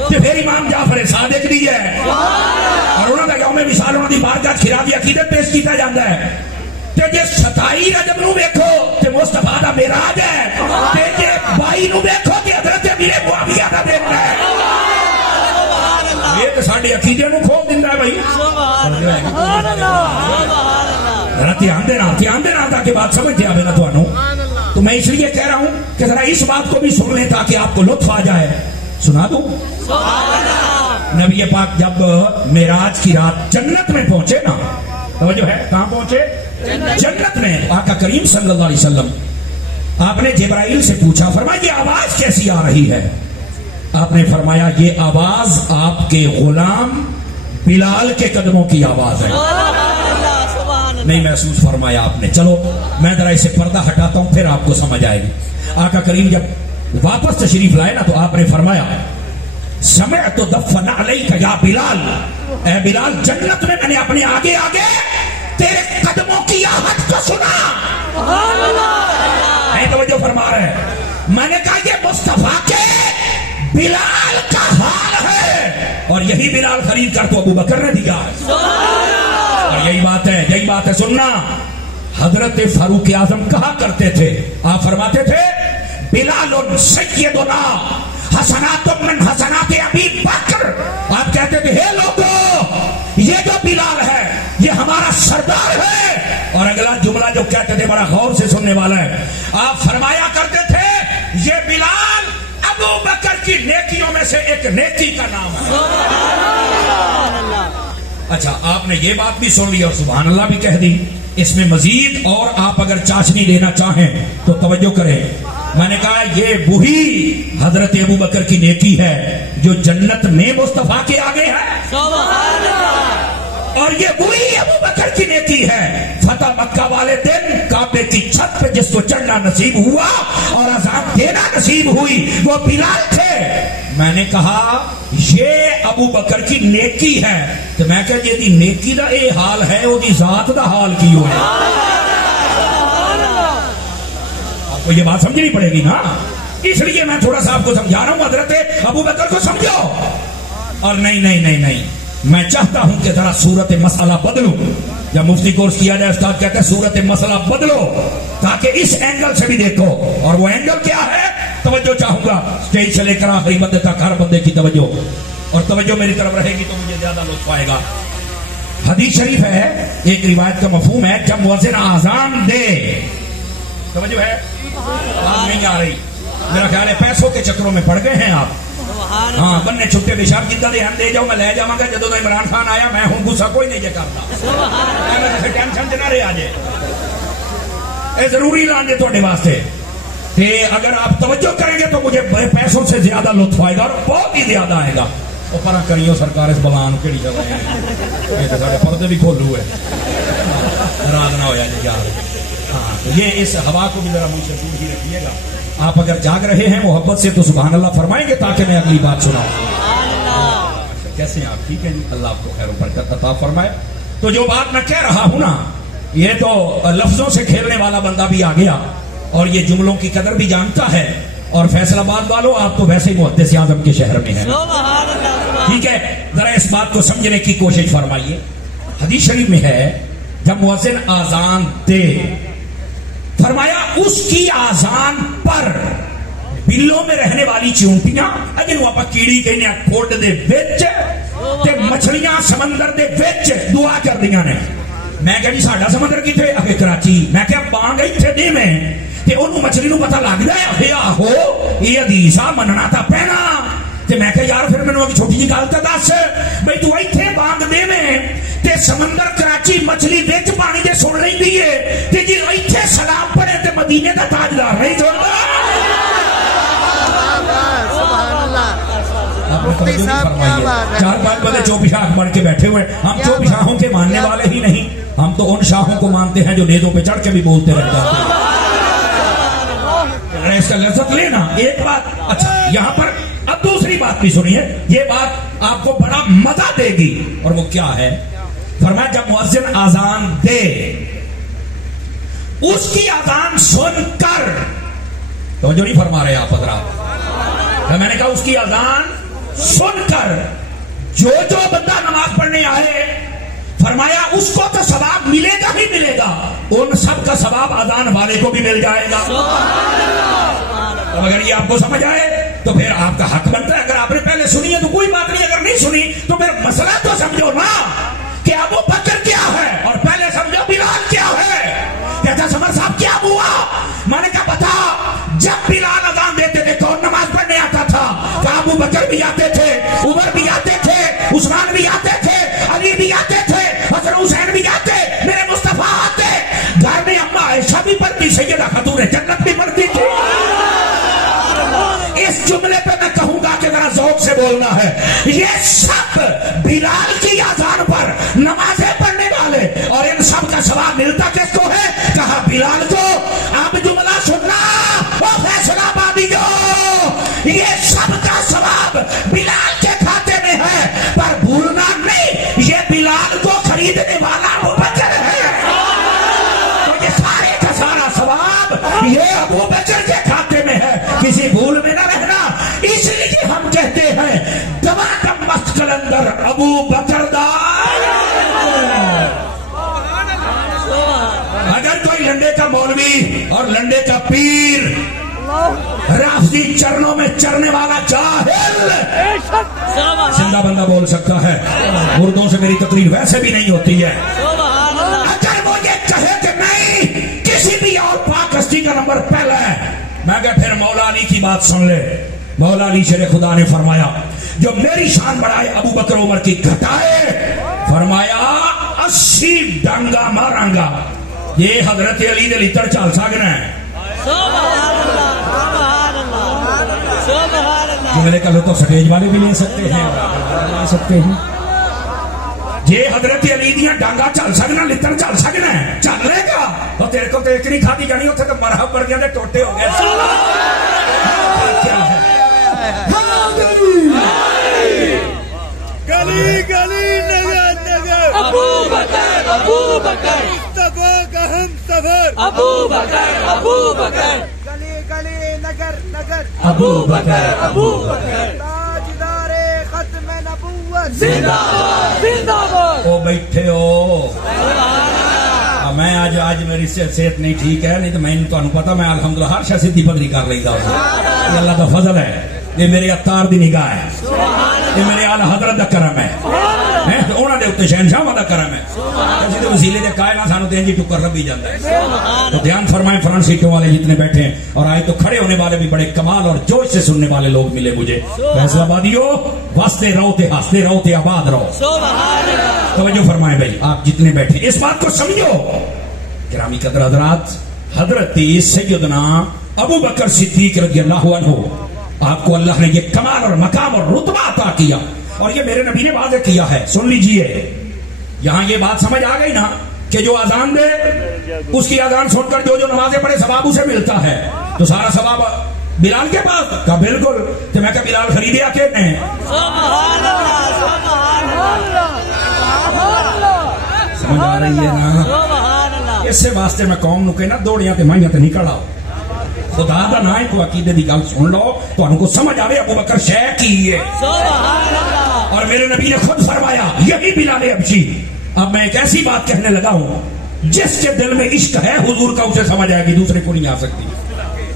ते फिर इमाम जाफर सादिक दी है और उन्होंने यौमे विसाल उन्होंने बारगाह खिराबी अकीदत पेश किया जाता है। ते जे 27 रजब नूं वेखो ते मुस्तफा दा मेराज है, ते जे 22 नूं वेखो ते हजरत अमीर मुआविया दा दिन है। ये तो साडे अकीदे नूं खोल दिंदा है भाई। ध्यान देना ताकि बात समझ आवे ना तुहानू। तो मैं इसलिए कह रहा हूं कि जरा इस बात को भी सुन लें ताकि आपको लुत्फ आ जाए। सुना दूं? नबी पाक जब मेराज की रात जन्नत में पहुंचे ना, तो जो है कहां पहुंचे? जन्नत में। आका करीम सल्लल्लाहु अलैहि वसल्लम आपने जिब्राइल से पूछा, फरमाया ये आवाज कैसी आ रही है? आपने फरमाया ये आवाज आपके गुलाम बिलाल के कदमों की आवाज है। नहीं महसूस फरमाया आपने? चलो मैं जरा इसे पर्दा हटाता हूं, फिर आपको समझ आएगी। आका करीम जब वापस तशरीफ लाए ना, तो आपने फरमाया समय तो दफन अलैका या बिलाल, ए बिलाल जन्नत में मैंने अपने आगे आगे तेरे कदमों की आहट को सुना। नहीं तो जो फरमा रहे, मैंने कहा ये मुस्तफा के बिलाल का हाल है, और यही बिलाल खरीद कर तो अबू बकर ने दिया है। और यही बात है सुनना। हजरत फारूक आजम कहा करते थे, आप फरमाते थे बिलाल सय्यदुना हसनातुम मिन हसनाति अबी बकर। आप कहते थे हे लोगों, ये जो बिलाल है ये हमारा सरदार है। और अगला जुमला जो कहते थे बड़ा गौर से सुनने वाला है, आप फरमाया करते थे ये बिलाल अबू बकर की नेकियों में से एक नेकी का नाम है। अच्छा आपने ये बात भी सुन ली और सुभान अल्लाह भी कह दी। इसमें मजीद और आप अगर चाशनी लेना चाहें तो तवज्जो करें। मैंने कहा ये वही हजरत अबू बकर की नेकी है जो जन्नत में मुस्तफा के आगे है, और ये वही अबू बकर की नेकी है फतह मक्का वाले दिन काबे की छत पे जिसको चढ़ना नसीब हुआ और अज़ान देना नसीब हुई वो बिलाल थे। मैंने कहा ये अबू बकर की नेकी है, तो मैं कह जी नेकी का ये हाल है, वो ज़ात का हाल की हो है। तो ये बात समझनी पड़ेगी ना, इसलिए मैं थोड़ा सा आपको समझा रहा हूं। हजरत अबू बकर को समझो। और नहीं नहीं नहीं नहीं, मैं चाहता हूं कि जरा सूरत मसला बदलूं। जब मुफ्ती कोर्स किया जाए, उस्ताद कहते हैं सूरत मसला बदलो, ताकि इस एंगल से भी देखो। और वो एंगल क्या है, तवज्जो चाहूंगा स्टेज से लेकर आखिरी बंदे तक हर बंदे की तवज्जो, और तवज्जो मेरी तरफ रहेगी तो मुझे ज्यादा लुत्फ आएगा। हदीस शरीफ है, एक रिवायत का मफहूम है, जब मुअज्जिन आजान दे, तवज्जो है, बात नहीं आ रही, मेरा ख्याल है पैसों के चक्रों में पड़ गए हैं आप। हाँ, बन्ने छुट्टे पेशाब कितना दे हम दे जाओ, मैं ले जाऊंगा। जदों तो इमरान खान आया, मैं हूं गुस्सा कोई नहीं जे करता, टेंशन च ना रहे आज ये जरूरी लाने थोड़े वास्ते कि अगर आप तवज्जो करेंगे तो मुझे पैसों से ज्यादा लुत्फ आएगा, और बहुत ही ज्यादा आएगा। और पर करियो सरकार इस बलान केड़ी जगह ये तो सारे पर्दे भी खोलू है, नाराज ना हो जाए यार। हाँ, तो ये इस हवा को भी जरा मुझसे दूर ही रखिएगा। आप अगर जाग रहे हैं मोहब्बत से तो सुभान अल्लाह फरमाएंगे, ताकि मैं अगली बात सुनाऊं। कैसे हैं आप? ठीक है जी, अल्लाह आपको खैर बरकत अता फरमाए। तो जो बात मैं कह रहा हूं ना, ये तो लफ्जों से खेलने वाला बंदा भी आ गया, और ये जुमलों की कदर भी जानता है। और फैसलाबाद वालों, आप तो वैसे ही मुहद्दिस आज़म के शहर में हैं, ठीक है, जरा इस बात को समझने की कोशिश फरमाइए। हदीस शरीफ में है, जब मुअज्जिन आजान दे, फरमाया उसकी आजान पर बिलों में रहने वाली चींटियां, जिन्हों आप कीड़ी कहने खुड दे विच ते मछलियां समंदर दे विच दुआ कर दिया ने। मैं कहा जी साडा समंदर किथे? आखे कराची। मैं क्या बांग इत्थे दे में ते ओनू मछली नू पता लग जाए? आखे आहो, ये हदीस आ, मनना तां पैना। ते मैं कहा यार फिर मैनू एक छोटी जी गल तां दस, बई तू इत्थे बांग दे में ते समंदर कराची मछली विच पानी दे सुन लैंदी है, ते जी इत्थे सलाम पड़े ते मदीने दा ताजदार नहीं सुनदा। चार पांच बंदे चौपिशाह बन के बैठे हुए। हम चौपिशाहों के मानने वाले ही नहीं, हम तो उन शाहों को मानते हैं जो नेजों पे चढ़ के भी बोलते रहते हैं। इसका लज्जत लेना एक बात। अच्छा, यहाँ पर अब दूसरी बात भी सुनिए, ये बात आपको बड़ा मजा देगी। और वो क्या है? फरमाया जब मुअज्जिन आजान दे, उसकी आजान सुनकर, तो जो नहीं फरमा रहे आप हज़रात, तो मैंने कहा उसकी आजान सुनकर जो जो बंदा नमाज पढ़ने आए, फरमाया उसको तो सवाब मिलेगा ही मिलेगा, उन सब का सवाब आजान वाले को भी मिल जाएगा। अब अगर ये आपको समझ आए तो फिर आपका हक बनता है। अगर आपने पहले सुनी है तो कोई बात नहीं, अगर नहीं सुनी तो फिर मसला तो समझो ना कि अबू बकर क्या है, और पहले समझो बिलाल क्या है। कहता समर साहब क्या हुआ? मैंने कहा बता, जब बिलाल अजान देते थे कौन नमाज पढ़ने आता था? कहा अबू बकर भी आते थे, उमर भी आते थे, उस्मान भी आते थे, अली भी आते थे, हसन हुसैन भी आते, मेरे मुस्तफा आते, घर में अम्मा आयशा भी पढ़ती, सैयदा खातून जन्नत भी पढ़ती थी। इस जुमले पे मैं कहूंगा कि जरा ज़ौक़ से बोलना है, ये सब बिलाल की आजान पर नमाजें पढ़ने वाले, और इन सब का सवाब मिलता किसको है? कहा बिलाल को। अब जुमला सुनना, वो फैसलाबादियों, ये सब का सवाब बिलाल के खाते में है, पर भूलना नहीं ये बिलाल को खरीदने वाला अबू बकर है। तो ये सारे का सारा सवाब ये अबू बकर के खाते में है, किसी भूल में न रहना। इसलिए हम कहते हैं दमादम मस्त कलंदर अबू बकर दा। अगर कोई लंडे का मौलवी और लंडे का पीर राफजी चरणों में चरने वाला जाहिल जिंदा बंदा बोल सकता है, मुर्दों से मेरी तकरीर वैसे भी नहीं होती है। अगर वो ये कहे कि नहीं किसी भी और पाक हस्ती का नंबर पहला है, मैं क्या फिर मौला अली की बात सुन ले। मौला अली शेर खुदा ने फरमाया जो मेरी शान बढ़ाए अबू बकर उमर की घटाए, फरमाया 80 डांगा मारांगा। ये हजरत अली दे लितर चल सकना है। जुमले का तो स्टेज वाले भी ले सकते हैं, ले सकते हैं। जे हजरत अली दिया डांगा चल सकना, लितर चल सकना है, चल लेगा। तो तेरे को तो एक नहीं खाती जानी, उसे तो मरहब पर गया टोटे हो गए। क्या है? गली गली नगर नगर अबू बकर, अबू बकर, मुस्तफा का हम सफर अबू बकर, अबू बकर। नगर नगर अबू बकर ताजदारे खत्म नबूवत जिंदाबाद जिंदाबाद। ओ बैठे हो मैं आज मेरी सेहत नहीं ठीक है, नहीं तो मैं तुहानू पता मैं अल्हम्दुलिल्लाह हर शय सिद्धि पदरी कर लेता हूं। ये अल्लाह का फजल है, ये मेरे अत्तार दी निगाह है, ये मेरे आला हजरत दा करम है, तो उन्होंने उत्ते शहनशाह दा करम है। किसी तो वसीले दे काए ना सानू तेजी टुकर लभी जाता है। तो ध्यान फरमाएं फ्रंट सीटों वाले जितने बैठे हैं और आए तो खड़े होने वाले भी बड़े कमाल और जोश से सुनने वाले लोग मिले मुझे। फैसलाबादियों वसते रहो ते हंसते रहो ते आबाद रहो। तवज्जो फरमाएं भाई आप जितने बैठे इस बात को समझो। गिरामी कदर हजरात, हजरत सैयदना अबू बकर सिद्दीक रज़ियल्लाहु अन्हु आपको अल्लाह ने ये कमाल और मकाम और रुतबा अता किया और ये मेरे नबी ने वादे किया है। सुन लीजिए, यहां ये बात समझ आ गई ना कि जो अजान दे उसकी अजान सुनकर जो नमाजें पढ़े सवाब उसे मिलता है, तो सारा सवाब बिलाल के पास का। बिल्कुल, तो मैं क्या बिलाल खरीदे अकेले समझ आ रही है ना। इसे वास्ते मैं कौम नु कहना दौड़ियां ते माइयां ते निकल आओ, खुदा दा ना है, कोई अकीदे दी गल सुन लो तो को समझ आवे अबू बकर शय की है। और मेरे नबी ने खुद फरमाया यही बिलाल हबशी। अब मैं एक ऐसी बात कहने लगा हूं जिसके दिल में इश्क है हुजूर का उसे समझ आएगी, दूसरे को नहीं आ सकती।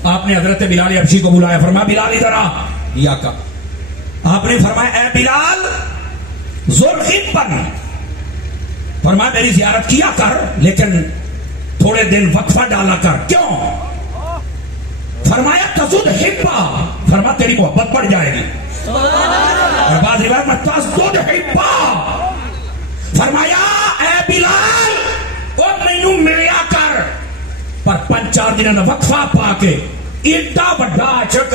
आपने हजरत बिलाल हबशी को बुलाया, फरमाया बिलाल इधर आ। या का आपने फरमाया ए बिलाल ज़ुल्हिब्बन, फरमाया मेरी जियारत किया कर लेकिन थोड़े दिन वक्फा डाला कर। क्यों? फरमाया तजुद हिब्बा, फरमा तेरी मोहब्बत बढ़ जाएगी। और बाद रिवायत में तजुद हिब्बा, फरमाया ए बिलाल ओ मैनू मिलिया कर, पर 5-4 दिन का वक्फा पाके इतना बड़ा चक।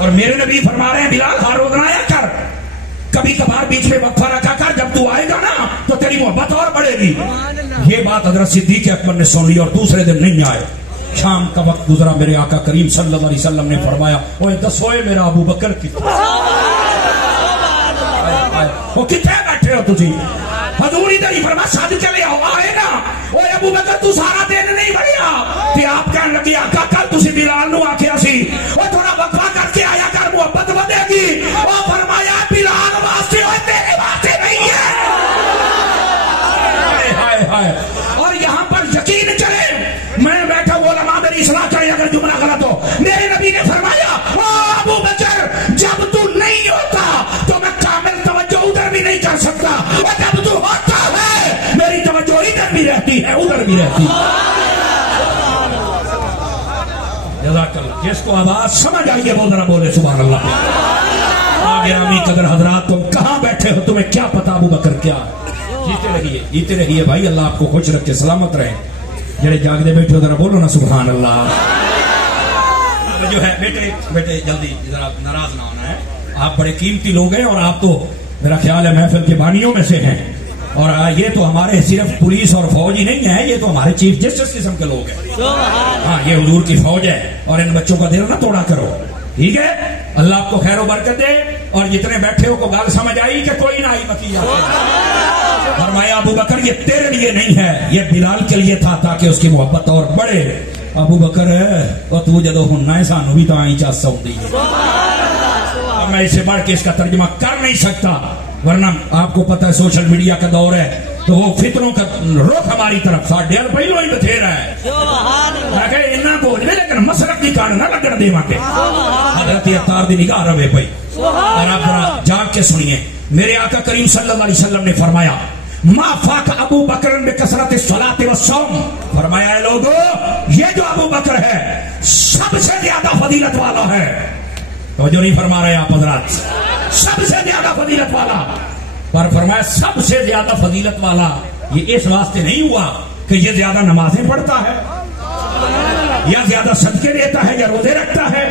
और मेरे नबी फरमा रहे हैं बिलाल हर रोज ना आया कर, कभी कभार बीच में वक्फा रखा कर, जब तू आएगा ना तो तेरी मोहब्बत और बढ़ेगी। ये बात हजरत सिद्दीक अकबर ने सुन ली और दूसरे दिन नहीं आए। शाम का वक्त गुजरा, मेरे आका करीम सल्लल्लाहु अलैहि वसल्लम ने फरमाया ओए दसोए मेरा अबू बकर कितना वो कितने बैठे हो तुझी? हजूर इधर ही फरमा शादी के लिए आए ना। ओए अबू बकर तू सारा दिन नहीं बढ़िया ते आप कहने लगी आका कल तुसी बिलाल नु आखिया सी ओ थोड़ा वक्फा करके आया कर, मोहब्बत बढ़ेगी। ओ फरमाया बिलाल वास्ते ओए तेरे वास्ते नहीं है। हाय हाय। और यहां पर यकीन करें मैं बैठा वो लम्हा मेरी इस्लाह करे अगर जुमला गलत हो, मेरे नबी ने फरमाया ओ अबू बकर जब तू नहीं होता तो मैं कामिल तवज्जो उधर भी नहीं कर सकता, और जब तू होता है मेरी तवज्जो इधर भी रहती है उधर भी रहती है। जज़ाकल्लाह। जिसको आवाज समझ आई है वो जरा बोले सुभान अल्लाह। गिरामी कदर हजरात तुम कहां बैठे हो, तुम्हें क्या पता अबू बकर क्या। जीते रहिए भाई, अल्लाह आपको खुश रखे सलामत रहे। जेड़े जागदे बैठे हो जरा बोलो ना सुभान अल्लाह। जो है बेटे जल्दी जरा नाराज ना होना है, आप बड़े कीमती लोग हैं और आप तो मेरा ख्याल है महफिल के बानियों में से हैं। और ये तो हमारे सिर्फ पुलिस और फौज ही नहीं है, ये तो हमारे चीफ जस्टिस किस्म के लोग हैं। हाँ ये हुजूर की फौज है और इन बच्चों का दिल ना तोड़ा करो, ठीक है। अल्लाह आपको खैर बरकत दे। और जितने बैठे हो को गाल समझ आई कि कोई ना आई मकी। फरमाया अबू बकर ये तेरे लिए नहीं है, ये बिलाल के लिए था ताकि उसकी मोहब्बत और बढ़े। अबू बकर और तू जदों हुन्ना है सानू भी तो आई चास आउंदी है। मैं इसे बढ़ के इसका तर्जुमा कर नहीं सकता, वरना आपको पता है सोशल मीडिया का दौर है तो वो फितरों का रुख हमारी तरफ साढ़े पहलो ही बथेरा है। इन्ना बोझ में लेकिन मसरक की कारण ना लगन देवा के हजरत अत्तार दी निगाह रवे भाई। और आप जरा जाग के सुनिए, मेरे आका करीम सल्लल्लाहु अलैहि वसल्लम ने फरमाया मा फाक अबू बकर में कसरत सलात व सौम, फरमाया लोगों ये जो अबू बकर है सबसे ज्यादा फजीलत वाला है। तो जो नहीं फरमा रहे आप हजरात, सबसे ज्यादा फजीलत वाला। पर फरमाया सबसे ज्यादा फजीलत वाला ये इस वास्ते नहीं हुआ कि ये ज्यादा नमाजें पढ़ता है या ज्यादा सदके देता है या रोजे रखता है।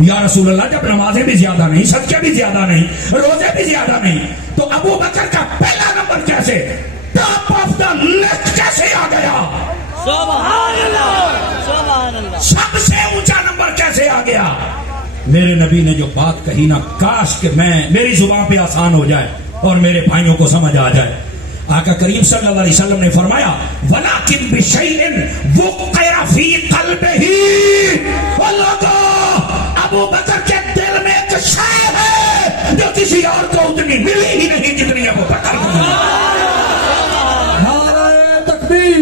या रसूल अल्लाह जब नमाजें भी ज्यादा नहीं, सदके भी ज्यादा नहीं, रोजे भी ज्यादा नहीं, तो अबू बकर का पहला नंबर कैसे टॉप ऑफ द लिस्ट कैसे आ गया? सुभान अल्लाह, सुभान अल्लाह। सबसे ऊंचा नंबर कैसे आ गया? मेरे नबी ने जो बात कही ना, काश कि मैं मेरी जुबान पे आसान हो जाए और मेरे भाइयों को समझ आ जाए। आका करीम सल्लल्लाहु अलैहि वसल्लम ने फरमाया वलाकिन बिशैइन वुक़िरा फी क़ल्बिही, वो लोगों अबू बकर के दिल में एक शय है जो किसी और को उतनी मिली ही नहीं जितनी अबू बकर को मिली। नारे तकबीर,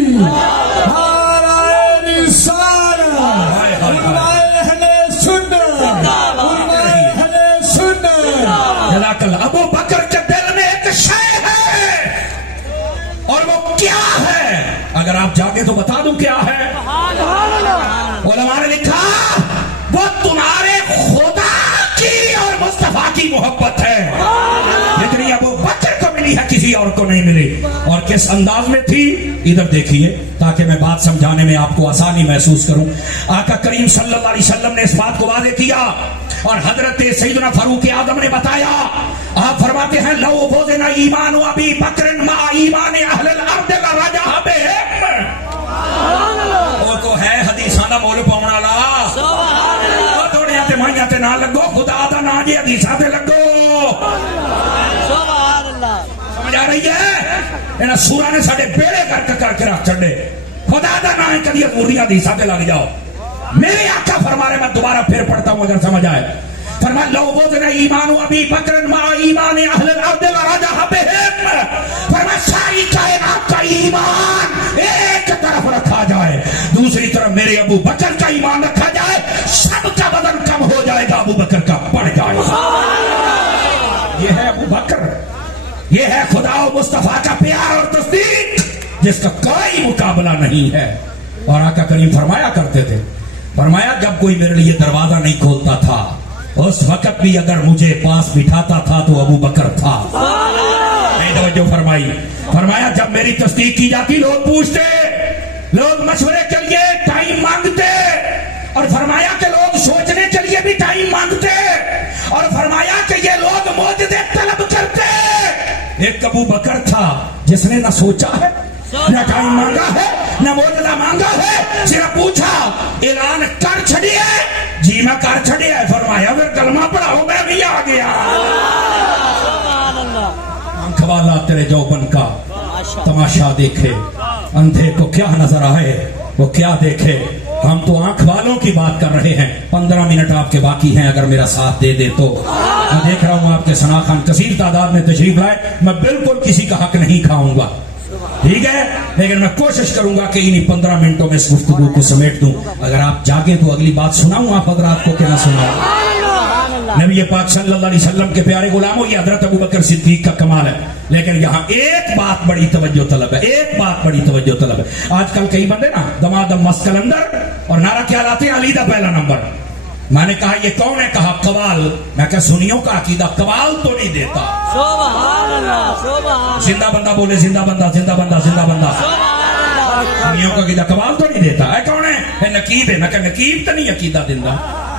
नारे रिसालत, अहले सुन्नत, अहले सुन्नत। जज़ाकल्लाह। अबू बकर के दिल में एक शय है और वो क्या है? अगर आप जाके तो बता दूं क्या है। उलमा ने लिखा वो तुम्हारे खुदा की और मुस्तफा की मोहब्बत है जितनी अबू बकर को मिली है किसी और को नहीं मिली। और किस अंदाज में थी इधर देखिए ताकि मैं बात समझाने में आपको आसानी महसूस करूं। आका करीम सल्लल्लाहु अलैहि वसल्लम ने इस बात को वादे किया और हजरत सैयदना फारूक आदम ने बताया। आप फरमाते हैं लो वज़ना ईमान अबी बकर मा ईमान अहलिल अर्द ला रजह बिहिम। ओ को है हदीसां दा मोल पाउण वाला। सुभान अल्लाह। थोड़ियां ते माइयां ते ना लगो, खुदा दा नाम जी हदीसां ते लगो। सुभान अल्लाह। समझ आ रही है? इन्हां सूरा ने साडे बेड़े गर्क करके रख छड़े। खुदा दा नाम कदी हजूरियां हदीसां ते लग जाओ। मेरे आका फरमा रहे, मैं दोबारा फिर पढ़ता हूं अगर समझ आए। फरमाया लो वज़ना ईमान अबी बकर मा ईमान अहलिल अर्द ला रजह बिहिम। फरमाया सारी कायनात का ईमान एक तरफ रखा जाए, दूसरी तरफ मेरे अबू बकर का ईमान रखा जाए, सबका वजन कम हो जाएगा, अबू बकर का बढ़ जाएगा। ये है अबू बकर, ये है खुदा और मुस्तफा का प्यार और तस्दीक जिसका कोई मुकाबला नहीं है। और आका करीम फरमाया करते थे, फरमाया जब कोई मेरे लिए दरवाजा नहीं खोलता था उस वक्त भी अगर मुझे पास बिठाता था तो अबू बकर था। तवज्जो फरमाई। फरमाया जब मेरी तस्दीक की जाती लोग पूछते, लोग मशवरे के लिए टाइम मांगते, और फरमाया कि लोग सोचने के लिए भी टाइम मांगते, और फरमाया कि ये लोग मौजूदे तलब करते। एक अबू बकर था जिसने न सोचा है, न टाइम मांगा है, न मौजूदा मांगा है, सिर्फ पूछा ऐलान कर छड़िए जी मैं कर छड़िया। फरमाया फिर कलमा पढ़ाओ मैं भी आ गया। आंख वाला तेरे जौबन का तमाशा देखे, अंधे को क्या नजर आए वो क्या देखे। हम तो आंख वालों की बात कर रहे हैं। 15 मिनट आपके बाकी हैं, अगर मेरा साथ दे दे तो। मैं देख रहा हूं आपके सना खान कसीर तादाद में तशरीफ लाए। मैं बिल्कुल किसी का हक नहीं खाऊंगा, ठीक है, लेकिन मैं कोशिश करूंगा कि इन्हीं 15 मिनटों में इस गुफ्तगू को समेट दूं। अगर आप जागे तो अगली बात सुनाऊं आप हजरात को कि ना सुनाऊं। नबी पाक सल्लल्लाहु अलैहि वसल्लम के प्यारे गुलामों, ये हजरत अबू बकर सिद्दीक का कमाल है। लेकिन यहाँ एक बात बड़ी तवज्जो तलब है, एक बात बड़ी तवज्जो तलब है। आजकल कई बंदे ना दमादम मस्त कलंदर और नारा क्या लाते हैं, अली दा पहला नंबर। मैंने कहा ये कौन है, कहा कवाल। मैं कहा सुनियों का अकीदा कवाल तो नहीं देता। सुभान अल्लाह, सुभान जिंदा बंदा बोले जिंदा बंदा, जिंदा बंदा, जिंदा बंदा। सुनियों का अकीदा कवाल तो नहीं देता है। कौन है, नकीब है। मैं कहा नकीब तो नहीं अकीदा दिंदा।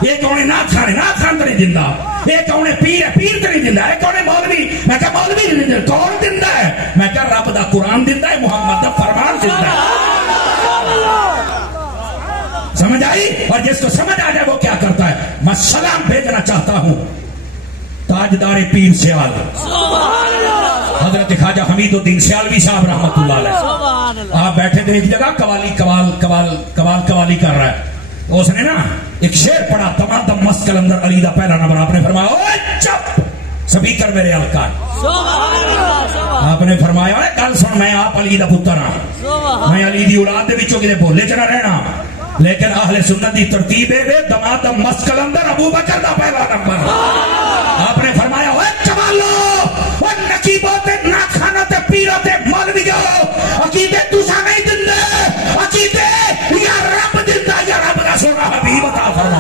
ये कौन है, नाथ खान है, नाथ खान तो नहीं दिंदा। ये कौन है, पीर है, पीर तो नहीं दिंदा है। कौन है, मौलवी। मैं कहा मौलवी नहीं दिंदा। कौन दिंदा है, मैं कहा रब दा कुरान दिंदा है, मुहम्मद दा फरमान दिंदा है। समझ आई? और जिसको समझ आ जाए वो क्या करता है। मैं सलाम भेजना चाहता हूं ताजदार पीर सियाल हजरत ख्वाजा हमीदुद्दीन सियालवी साहब रहमतुल्लाह अलैह। आप बैठे थे एक जगह, कवाली कवाली कर रहा है। उसने ना एक शेर पढ़ा, तमादम मस्त कलंदर अली दा पहला नंबर। आपने फरमाया ओए चुप, स्पीकर मेरे अलकार। आपने फरमाया गल सुन, मैं आप अली दा पुत्र हां, मैं अली दी औलाद दे विचों किते भोले च ना रहना। लेकिन अहले सुन्नत दी तरतीब है दमादम मस्त कलंदर अबू बकर दा पहला नंबर। आपने फरमाया ओए चबालो, ओ नकीबो ते नाखाना ते पीरो ते मौलवियो, अकीदे तुसा नहीं दिंदे, अकीदे या रब दिंदा, या रब दा सोना हबीब अता फरमा।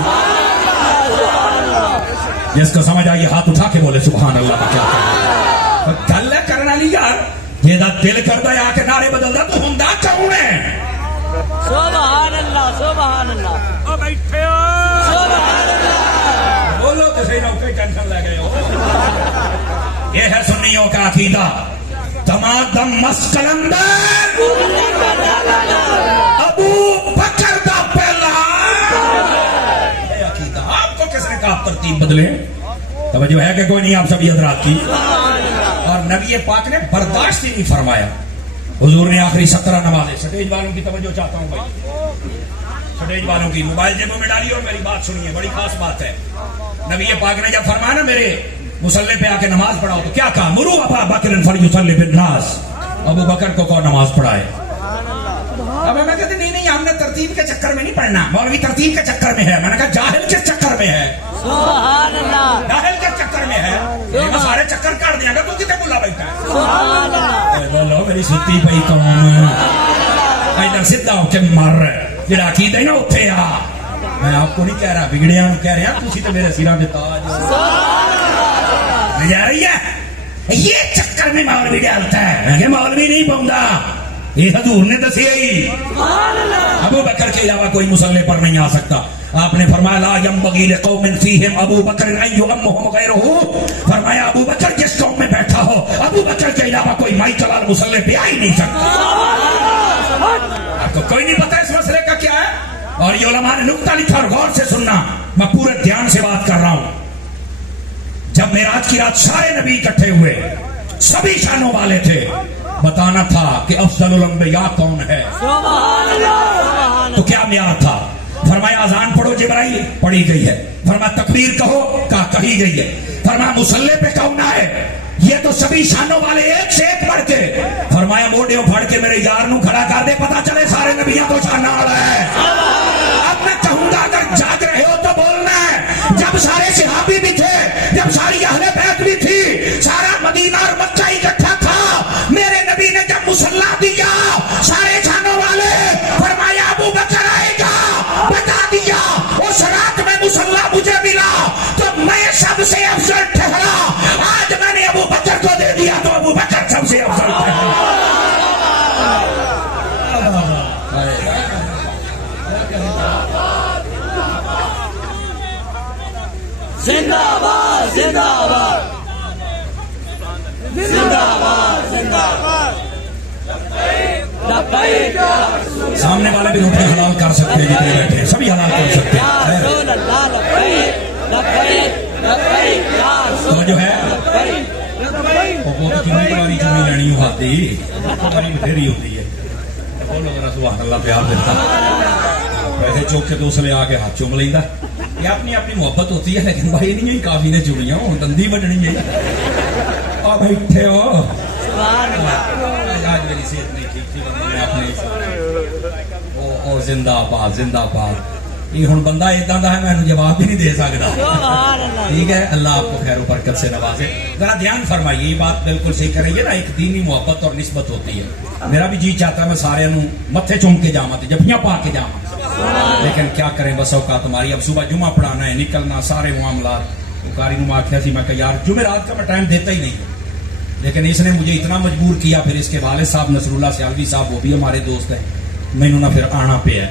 जिसको समझ आई हाथ उठा के बोले सुभान अल्लाह का क्या गल है करने वाली यार। जेदा दिल करदा है आके नारे बदलदा तो हुंदा कौन है। सुभान अल्लाह, सुभान अल्लाह। ओ बैठे हो, सुभान अल्लाह। बोलो तो सही ना, कोई टेंशन ले गए हो। ये है सुन्नियों का अकीदा, तमादम मस्त कलंदर अबू बकर दा पहला अकीदा। आपको किसने कहा तरतीब बदले? तवज्जो है कि कोई नहीं आप सभी हजरात की। और नबी पाक ने बर्दाश्त ही नहीं फरमाया। हुजूर ने आखिरी 17 नमाजें, स्टेज वालों की तवज्जो चाहता हूँ भाई, स्टेज वालों की मोबाइल जेबों में डालिए और मेरी बात सुनिए, बड़ी खास बात है। नबी पाक ने जब फरमाया ना मेरे मुसल्ले पे आके नमाज पढ़ाओ, तो क्या कहा? मुरू अबा बकर फलयुसल्ली बिन्नास, अबू बकर को कौन नमाज पढ़ाए। अब मैं कहते नहीं हमने तरतीब के चक्कर में नहीं पढ़ना, मौलवी तरतीब के चक्कर में है। मैंने कहा जाहिल के चक्कर में है, जाहिल के चक्कर में है, मैं सारे चक्कर काट दिया तू कितने बुला बैठा है। बोलो मेरी सुती पई कौम इधर सीधा होके मर जरा अकीदा ही ना उठे आ। मैं आपको नहीं कह रहा, बिगड़िया कह रहे हैं, तुसी तो मेरे सिरा में ताज जा रही है। ये चक्कर में मौलवी डालता है, मौलवी नहीं पाऊंगा, ये हजूर ने दसिया ही। अबू बकर के अलावा कोई मुसल्ले पर नहीं आ सकता। आपने फरमाया ला यंबगी लिकौमिन फीहिम अबू बकर अन युअम्मुहुम गैरुहु, फरमाया अबू बकर जिस कौम में बैठा हो, अबू बकर के अलावा कोई माई चलाल मुसल्ले पे आ ही नहीं सकता। आपको कोई नहीं पता इस मसले का क्या है, और ये उलमा ने नुक्ता लिखा, और गौर से सुनना, मैं पूरे ध्यान से बात कर रहा हूं। जब मेराज की रात सारे नबी इकट्ठे हुए, सभी शानों वाले थे, बताना था कि अफजलुल अंबिया कौन है, तो क्या म्यार था? फरमाया अजान पढ़ो जिब्राइल, पढ़ी गई है। फरमाया तकबीर कहो, कही गई है। फरमाया मुसल्ले पे कौन है, ये तो सभी शानों वाले एक से एक बढ़ के। फरमाया मोड़ियों फड़ के मेरे यार नू खड़ा कर दे, पता चले सारे नबियां तो शाना वाला है। अब मैं कहूंगा अगर जाग रहे हो तो बोलना है। जब सारे सहाबी भी थे, जब सारी अहले बैत भी थी, सारा मदीना और मक्का इकट्ठा था, मेरे नबी ने जब मुसल्ला दिया, सारे शानों वाले, फरमाया अबू बकर आएगा, बता दिया उस रात में मुसल्ला मुझे मिला तो मैं सबसे अफजल ठहरा। आज मैंने अबू बकर को दे दिया तो अबू बकर सबसे अफजल ठहरा। जिंदाबाद जिंदाबाद जिंदाबाद जिंदाबाद। सामने वाले भी रोटी हलाल कर सकते हैं, जितने बैठे हैं सभी हलाल कर सकते हैं। तो जो है वो कितनी बारी चुनी लेनी होती बथेरी होती है। बोलो जरा सुभान अल्लाह, प्यार देता पैसे चौक के दूसरे आके हाथ चुम लेंदा। ये अपनी अपनी मोहब्बत होती है, लेकिन भाई नहीं ही काफी ने चुनिया, हूं दंदी बजनी है। आ बैठे हो, आज मेरी सेहत नहीं ठीक थी, अपने जिंदाबाद जिंदाबाद। ये हुण बंदा इदा का है, मैं जवाब भी नहीं दे सकता। ठीक है, अल्लाह आपको खैर बरकत से नवाजे। जरा ध्यान फरमाइए, ये बात बिल्कुल सही कर रही है ना, एक दीनी मोहब्बत और निस्बत होती है। मेरा भी जी चाहता है मैं सारे मत्थे चूम के जावा, जफियां पा के जावा, लेकिन क्या करें, बस औकात तुम्हारी। अब सुबह जुमा पढ़ाना है, निकलना, सारे मामला। कारी नू आख्या सी, मैं यार जुमेरात का मैं टाइम देता ही नहीं, लेकिन इसने मुझे इतना मजबूर किया। फिर इसके वालिद साहब नसरुल्लाह सियालवी साहब, वो भी हमारे दोस्त हैं, मैनू ना फिर आना पे है।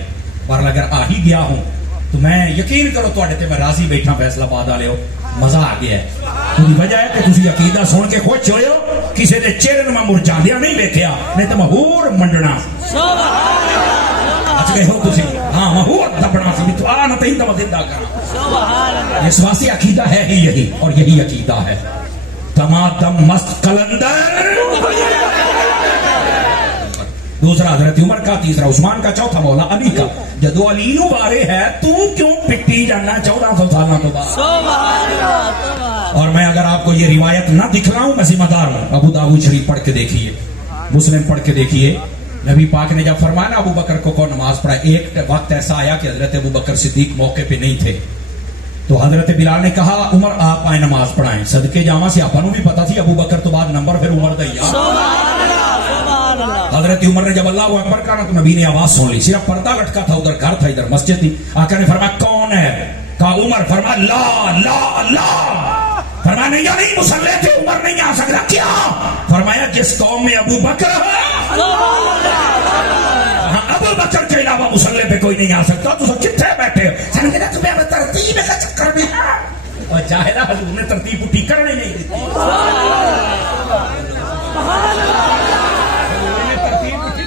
पर अगर आ ही गया हूं तो मैं यकीन करो तुहाडे ते मैं राजी बैठा। फैसलाबाद वाले हो, मजा आ गया है। उसकी वजह है कि तुसी अकीदा सुन के खुश होए हो, किसी के चेहरे में मैं मुरझांदिया नहीं वेख्या, नहीं तो मैं होर मंडना अच गए हो तुसी। हाँ, मैं होर दबना सी, तो आ ना तई तो मैं जिंदा करा। इस वास्ते अकीदा है ही यही, और यही अकीदा है। तमातम मस्त कलंदर, दूसरा हजरत उमर का, तीसरा उस्मान का, चौथा मौला अली का। जदो अली नू बारे है, तू क्यों पिट्टी जाना 1400 साल तो बाद। और मैं अगर आपको ये रिवायत ना दिखलाऊं, मैं जिम्मेदार हूं। अबू दाऊद शरीफ पढ़ के देखिए, मुस्लिम पढ़ के देखिए। नबी पाक ने जब फरमाया अबू बकर को कौन नमाज पढ़ा, एक वक्त ऐसा आया कि हजरत अबू बकर सिद्दीक मौके पे नहीं थे, तो हजरत बिलाल ने कहा उमर आप आए नमाज पढ़ाएं। सदके जामा से आपको भी पता थी अबू बकर तो बाद नंबर फिर उमर दा। हजरत उमर ने जब अल्लाह अकबर कहा तो नबी ने आवाज सुन ली, सिर्फ पर्दा लटका था, उधर घर था, इधर मस्जिद थी। आका ने फरमाया कौन है, कहा उमर। फरमाया ला ला ला, फरमाया नहीं मुसल्ले थे, उमर नहीं आ सकता। क्या? फरमाया जिस कौम में अबू बकर है, अबू बकर के अलावा मुसल्ले पे कोई नहीं आ सकता। तो सब कितने बैठे हो, तुम्हें तरतीब का चक्कर में है, और जाहिरा हजूर ने तरतीब उठी करने नहीं दी,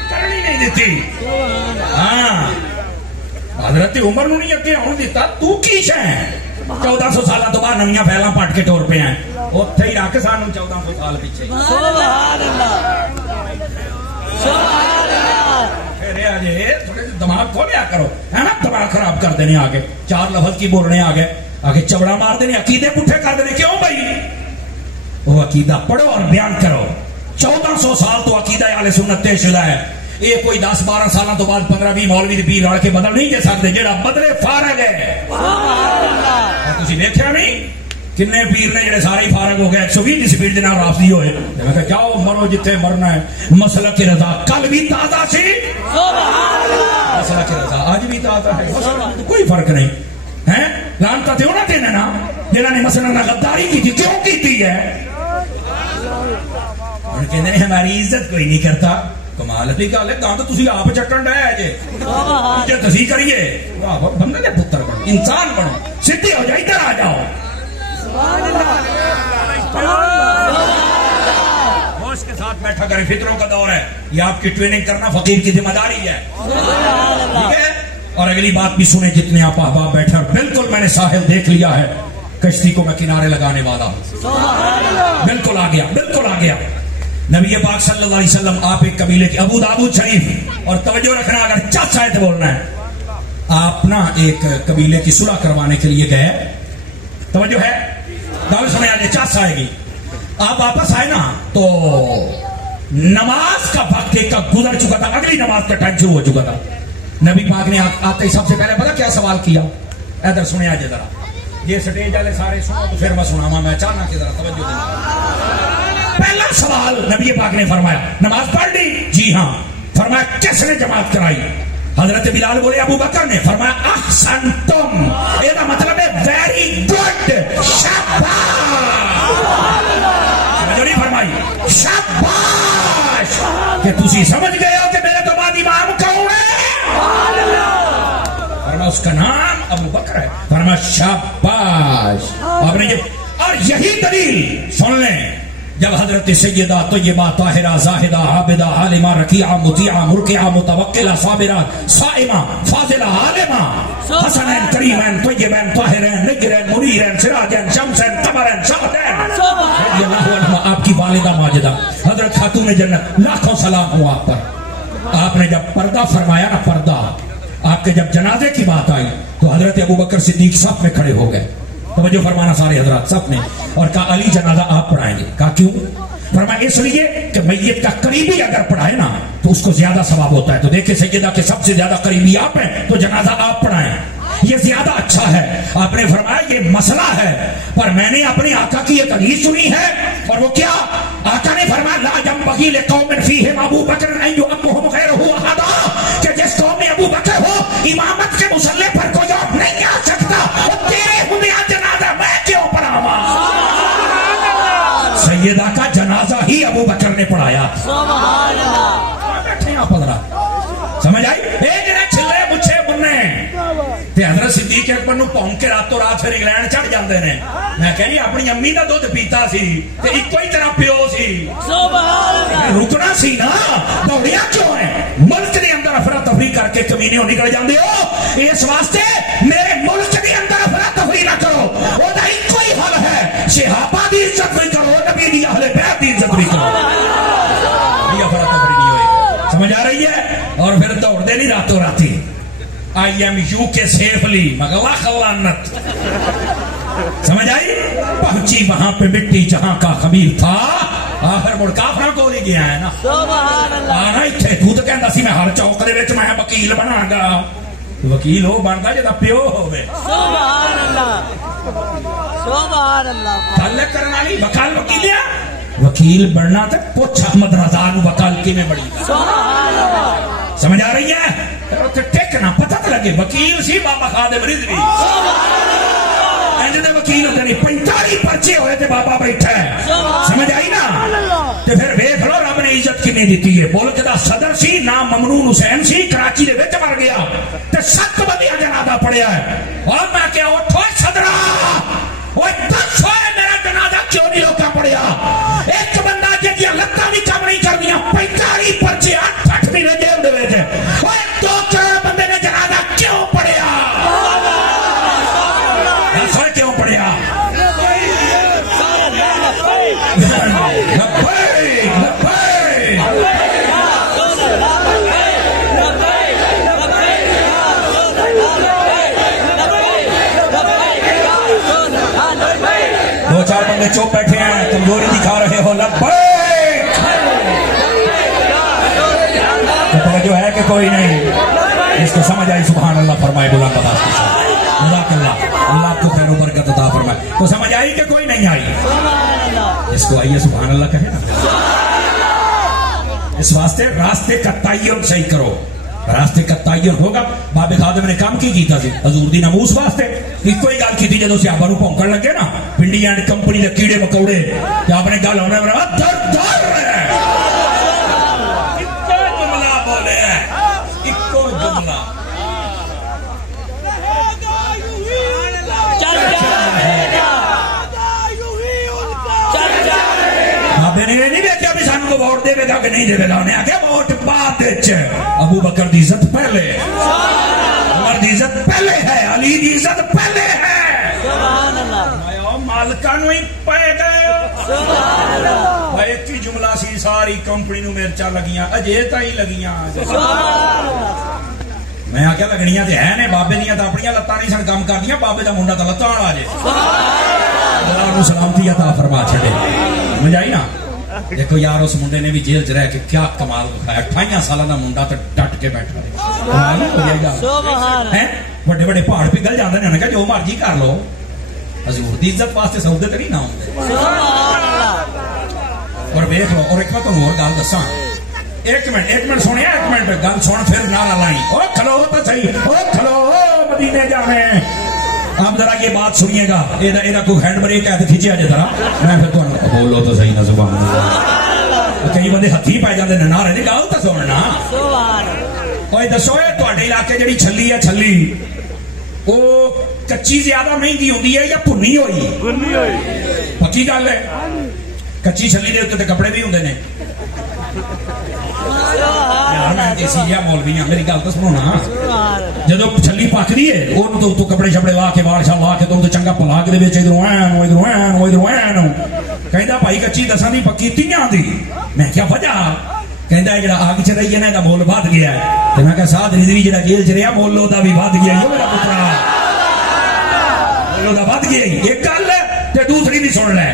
करनी नहीं देती। हाँ, हजरत उमर नहीं अगे आने दिता। तू की है 1400 साल तो बाद नवियां फैला पट के टोर पे हैं। اتنے ہی رکھ سانو 1400 سال پیچھے سبحان اللہ سبحان اللہ تھوڑے دماغ کھولیا کرو ہے نا دماغ خراب کر دینے آگے 4 لفظ کی بولنے آگے آگے چبڑا مار دینے عقیدے پٹھے کر دینے کیوں بھائی وہ عقیدہ پڑھو اور بیان کرو 1400 سال تو عقیدہ اہل سنت طے شدہ ہے یہ کوئی 10-12 سالوں تو بعد 15-20 مولوی پیر لڑ کے بدل نہیں دے سکتے جہاں بدلے فارغ ہے تھی دیکھا نہیں کنے پیر نے جڑے سارے فارغ ہو گئے 120 کی سپیڈ نال رافضی ہوئے میں کہا جاؤ مرو جتھے مرنا ہے مسلک رضا کل بھی تازہ سی مسلک رضا آج بھی تازہ ہے کوئی فرق نہیں ہے لعنت تے انہاں تے نا جنہاں نے مثلا غداری کی تھی کیوں کی ہے ان کہندے نے ہماری عزت کوئی نہیں کرتا کمال دی گل ہے گند تسی آپ چکن ڈے جے جے تسی کریے واہ بندے دے پتر بنو انسان بنو سیدھے ہو جاؤ ادھر آ جاؤ ہوش کے ساتھ بیٹھا کریں فطروں کا دور ہے یہ آپ کی ٹریننگ کرنا فقیر کی ذمہ داری ہے ٹھیک ہے اور اگلی بات بھی سنیں جتنے آپ احباب بیٹھے اور بالکل میں نے ساحل دیکھ لیا ہے کشتی کو میں کنارے لگانے والا ہوں بالکل آ گیا بالکل آ گیا نبی پاک صلی اللہ علیہ وسلم آپ ایک قبیلے کے ابو داؤد شریف اور توجہ رکھنا اگر چاچا ہے تو بولنا ہے آپ نا ایک قبیلے کی صلح کروانے کے لیے گئے توجہ ہے دعوت سمجھ آجے چاچا آئے گی آپ واپس آئے نا تو نماز کا وقت ایک کا گزر چکا تھا اگلی نماز کا ٹائم شروع ہو چکا تھا نبی پاک نے آتے ہی سب سے پہلے پتا کیا سوال کیا ادھر سنے آجے ذرا یہ سٹیج والے سارے سنو تو پھر میں سناواں میں چاہنا کہ ذرا توجہ دینا پہلا سوال نبی پاک نے فرمایا نماز پڑھ لی جی ہاں فرمایا کس نے جماعت کرائی حضرت بلال بولے ابو بکر نے فرمایا احسنتم یہ مطلب ہے ویری گڈ شاباش نہیں فرمائی شاباش کہ تسی سمجھ گئے ہو کہ میرے تو بعد امام کون ہے فرمایا اس کا نام ابو بکر ہے فرمایا شاباش آپ نے اور یہی دلیل سن لیں جب حضرت سیدہ طیبہ طاہرہ زاہدہ عابدہ عالمہ رکیعہ مطیعہ مرکعہ متوکلہ صابرہ صائمہ فاضلہ عالمہ حسنین کریمین طیبین طاہرین نگرین منیرین سراجین شمسین قمرین شہدین رضی اللہ عنہ آپ کی والدہ ماجدہ حضرت خاتون جنت لاکھوں سلام ہوا آپ پر آپ نے جب پردہ فرمایا نا پردہ آپ کے جب جنازے کی بات آئی تو حضرت ابوبکر صدیق صف میں کھڑے ہو گئے توجہ فرمانا سارے حضرات سب نے اور کہا علی جنازہ آپ پڑھائیں گے کہا کیوں فرمایا اس لیے کہ میت کا قریبی اگر پڑھائے نا تو اس کو زیادہ ثواب ہوتا ہے تو دیکھیں سیدہ کے سب سے زیادہ قریبی آپ ہیں تو جنازہ آپ پڑھائیں یہ زیادہ اچھا ہے آپ نے فرمایا یہ مسئلہ ہے پر میں نے اپنے آقا کی ایک حدیث سنی ہے اور وہ کیا آقا نے فرمایا لا ينبغي لقوم فيهم ابو بکر ان يؤمهم غيره احد کہ جس قوم میں ابو بکر ہو امامت کے مصلی پر کوئی اور نہیں آ سکتا اور تیرے ہونے جنازہ میں کیوں پڑھاواں سیدہ کا جنازہ ہی ابو بکر نے پڑھایا سبحان اللہ بیٹھے آپ حضرات سمجھ آئی ایک نے چھلے مچھے بننے تے حضرت صدیق اکبر نو پونک کے راتوں رات پھر انگلینڈ چڑھ جاندے نے میں کہنی اپنی امی دا دودھ پیتا سی تے ایکو ہی طرح پیو سی سبحان اللہ رکنا سی نا دوڑیاں کیوں ہیں ملک دے اندر افراتفری کر کے کمینے نکل جاندے ہو اس واسطے میرے ملک دے اندر افراتفری نہ کرو او دا ایکو ہی حل ہے صحابہ دی عزت بھی کرو نبی دی اہل بیت دی عزت بھی کرو یہ افراتفری نہیں ہوئے سمجھ آ رہی ہے اور پھر دوڑ دے نہیں راتوں راتی آئی ایم یو کے سیفلی مغلا خلانت سمجھ آئی پہنچی وہاں پہ مٹی جہاں کا خبیر تھا آخر مڑ کافرہ کو لے گیا ہے نا سبحان اللہ آنا ہی تھے تو کہندا سی میں ہر چوک دے وچ میں وکیل بنا گا وکیل ہو بندا جدا پیو ہوے سبحان اللہ سبحان اللہ تعلق کرن والی وکال وکیلیا وکیل بننا تے پوچھ احمد رضا نو وکال کیویں بڑی سبحان اللہ سمجھ آ رہی ہے ٹیکنا پتہ تو لگے وکیل سی بابا خادم رضوی دے وکیل ہوتے نہیں 45 پرچے ہوئے تھے بابا بیٹھا ہے سمجھ آئی نا تو پھر ویکھ لو رب نے عزت کتنی دیتی ہے ملک دا صدر سی نام ممنون حسین سی کراچی دے وچ مر گیا تے 7 بندیاں جنازہ پڑھیا ہے اور میں کہیا اٹھو صدرا اوے دس ہوئے میرا جنازہ کیوں نہیں روکا پڑھیا ایک بندہ جدیاں لتاں بھی کم نہیں کردیاں 45 پرچے 8 مہینے جیل دے وچ اوے 2 کروڑ بندے نے جنازہ کیوں پڑھیا کیوں پڑھیا بندے چپ بیٹھے ہیں, کمزوری دکھا رہے ہو, لبیک توجہ ہے کہ کوئی نہیں؟ اس کو سمجھ آئی؟ سبحان اللہ فرمائے بلند آواز کے ساتھ. جزاک اللہ, اللہ آپ کو خیر و برکت عطا فرمائے. تو سمجھ آئی کہ کوئی نہیں آئی؟ اس کو آئیے سبحان اللہ کہے نا. اس واسطے راستے کا تعین صحیح کرو, راستے کا تعین ہوگا. بابے خادم نے کام کی کیتا سی حضور دی ناموس واسطے کوئی گل کی تھی. جدو صحابہ نو پونکن لگے نا پنڈی اینڈ کمپنی دے کیڑے مکوڑے, تے آپ نے گل ہونے والا در اکو جملہ بولے, اکو جملہ. بابے نے یہ نہیں دیکھا بھی سانو کو ووٹ دے گا کہ نہیں دے گا. انہیں آگے ووٹ بعد ابو بکر دی عزت پہلے, عمر دی عزت پہلے ہے, علی دی عزت پہلے ہے. مالکانو ہی پائے گئے. ایک ہی جملہ سی ساری کمپنی نو مرچا لگیاں, اجے تائی لگیاں. میں آکھیا لگنیاں تے ہے نے, بابے دیاں تے اپنیاں لتاں نہیں سن کام کردیاں, بابے دا منڈا تے لتاں والا جے. اللہ نو سلامتی عطا فرما چھڑے. سمجھ آئی نا؟ دیکھو یار اس منڈے نے بھی جیل چ رہ کے کیا کمال دکھایا. 28 سالہ دا منڈا تے ڈٹ کے بیٹھا رہے. بڑے بڑے پہاڑ پگھل جاندے نے, کہ جو مرضی کر لو, حضور دی عزت واسطے سودے تے نہیں نہ ہوندے. اور دیکھ لو, اور ایک میں تمہیں اور گل دساں. ایک منٹ سنیا, ایک منٹ گل سن پھر نعرہ لائی. او کھلو تو صحیح, او کھلو مدینے جانے. آپ ذرا یہ بات سنیے گا, یہ کوئی ہینڈ بریک ہے تو کھینچے جی ذرا, میں پھر تمہیں بولو تو صحیح نا. سبحان اللہ. کئی بندے ہاتھی پی جاتے ہیں, نعرے نہیں گل تو سننا. اور دسو تے علاقے جڑی چھلی ہے, چھلی وہ کچی زیادہ مہنگی ہوتی ہے یا بھنی ہوئی؟ پکی گل ہے. کچی چھلی دے اتنے کپڑے بھی ہوندے نے. مولوی ہاں, میری گل تو سنو نا. جدو چھلی پکتی ہے وہ تو کپڑے شپڑے لا کے وال شال لا کے تو چنگا پلا کے ادھر کہ بھائی کچی دساں دی پکی 3 دی. میں کیا وجہ؟ کہندا ہے جڑا آگ چ رہی ہے نا دا مول ود گیا ہے. تے میں کہا ساتھ رضوی جڑا جیل چ رہیا مول دا بھی ود گیا ہے. میرا پترا مول دا ود گیا. ایک گل تے دوسری بھی سن لے.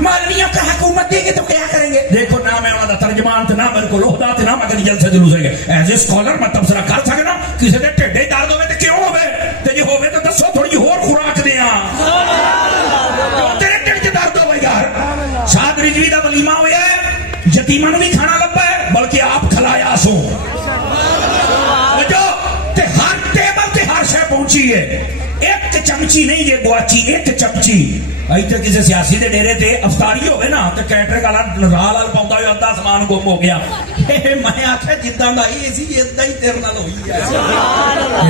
مولویوں کا حکومت دے گے تو کیا کریں گے؟ دیکھو نہ میں انہوں دا ترجمان تے نہ میرے کو لوہدا تے نہ میں کدی جلسے جلوس ہے. ایز اے اسکالر میں تبصرہ کر سکنا. کسی دے ٹھڈے درد ہوے تے کیوں ہوے, تے جے ہوے تے دسو تھوڑی ہور خوراک دیاں. تیرے ٹھڈ چ درد ہوے یار. سعد رضوی دا ولیمہ ہویا ہے, یتیماں نوں بھی کھانا لبا ہے, بلکہ آپ کھلایا سو. جو تے ہر ٹیبل تے ہر شے پہنچی ہے. ایک چمچی نہیں یہ گواچی, ایک چمچی. ایتھے کسی سیاسی دے ڈیرے تے افطاری ہوئے نا تے کیٹرنگ والا رال پاؤندا ہوئے ادھا سامان گم ہو گیا. میں آخیا جداں دا ہی سی اداں ہی تیرے نال ہوئی ہے.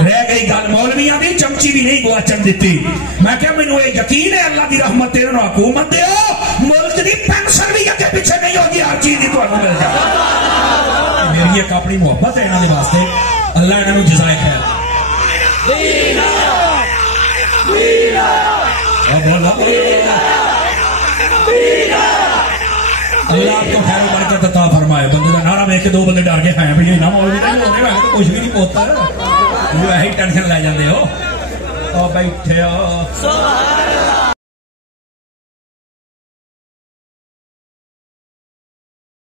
رہ گئی گل مولویاں دی, چمچی بھی نہیں گواچن دتی. میں کہ مینوں یہ یقین ہے اللہ دی رحمت تیرے نوں حکومت دیو, ملک دی پینشن بھی اگے پیچھے نہیں ہوگی, ہر چیز دی تانوں مل جائے. میری ایک اپنی محبت ہے انہاں دے واسطے. اللہ انہاں نوں جزائے خیر. اللہ آپ کو خیر و برکت عطا فرمائے. بندے کا نعرہ دیکھ کے 2 بندے ڈر کے کھائے بھی نہ مولوی نہیں ہونے والے, کچھ بھی نہیں پوتا. جو ہے ٹینشن لے جاندے ہو بیٹھے ہو.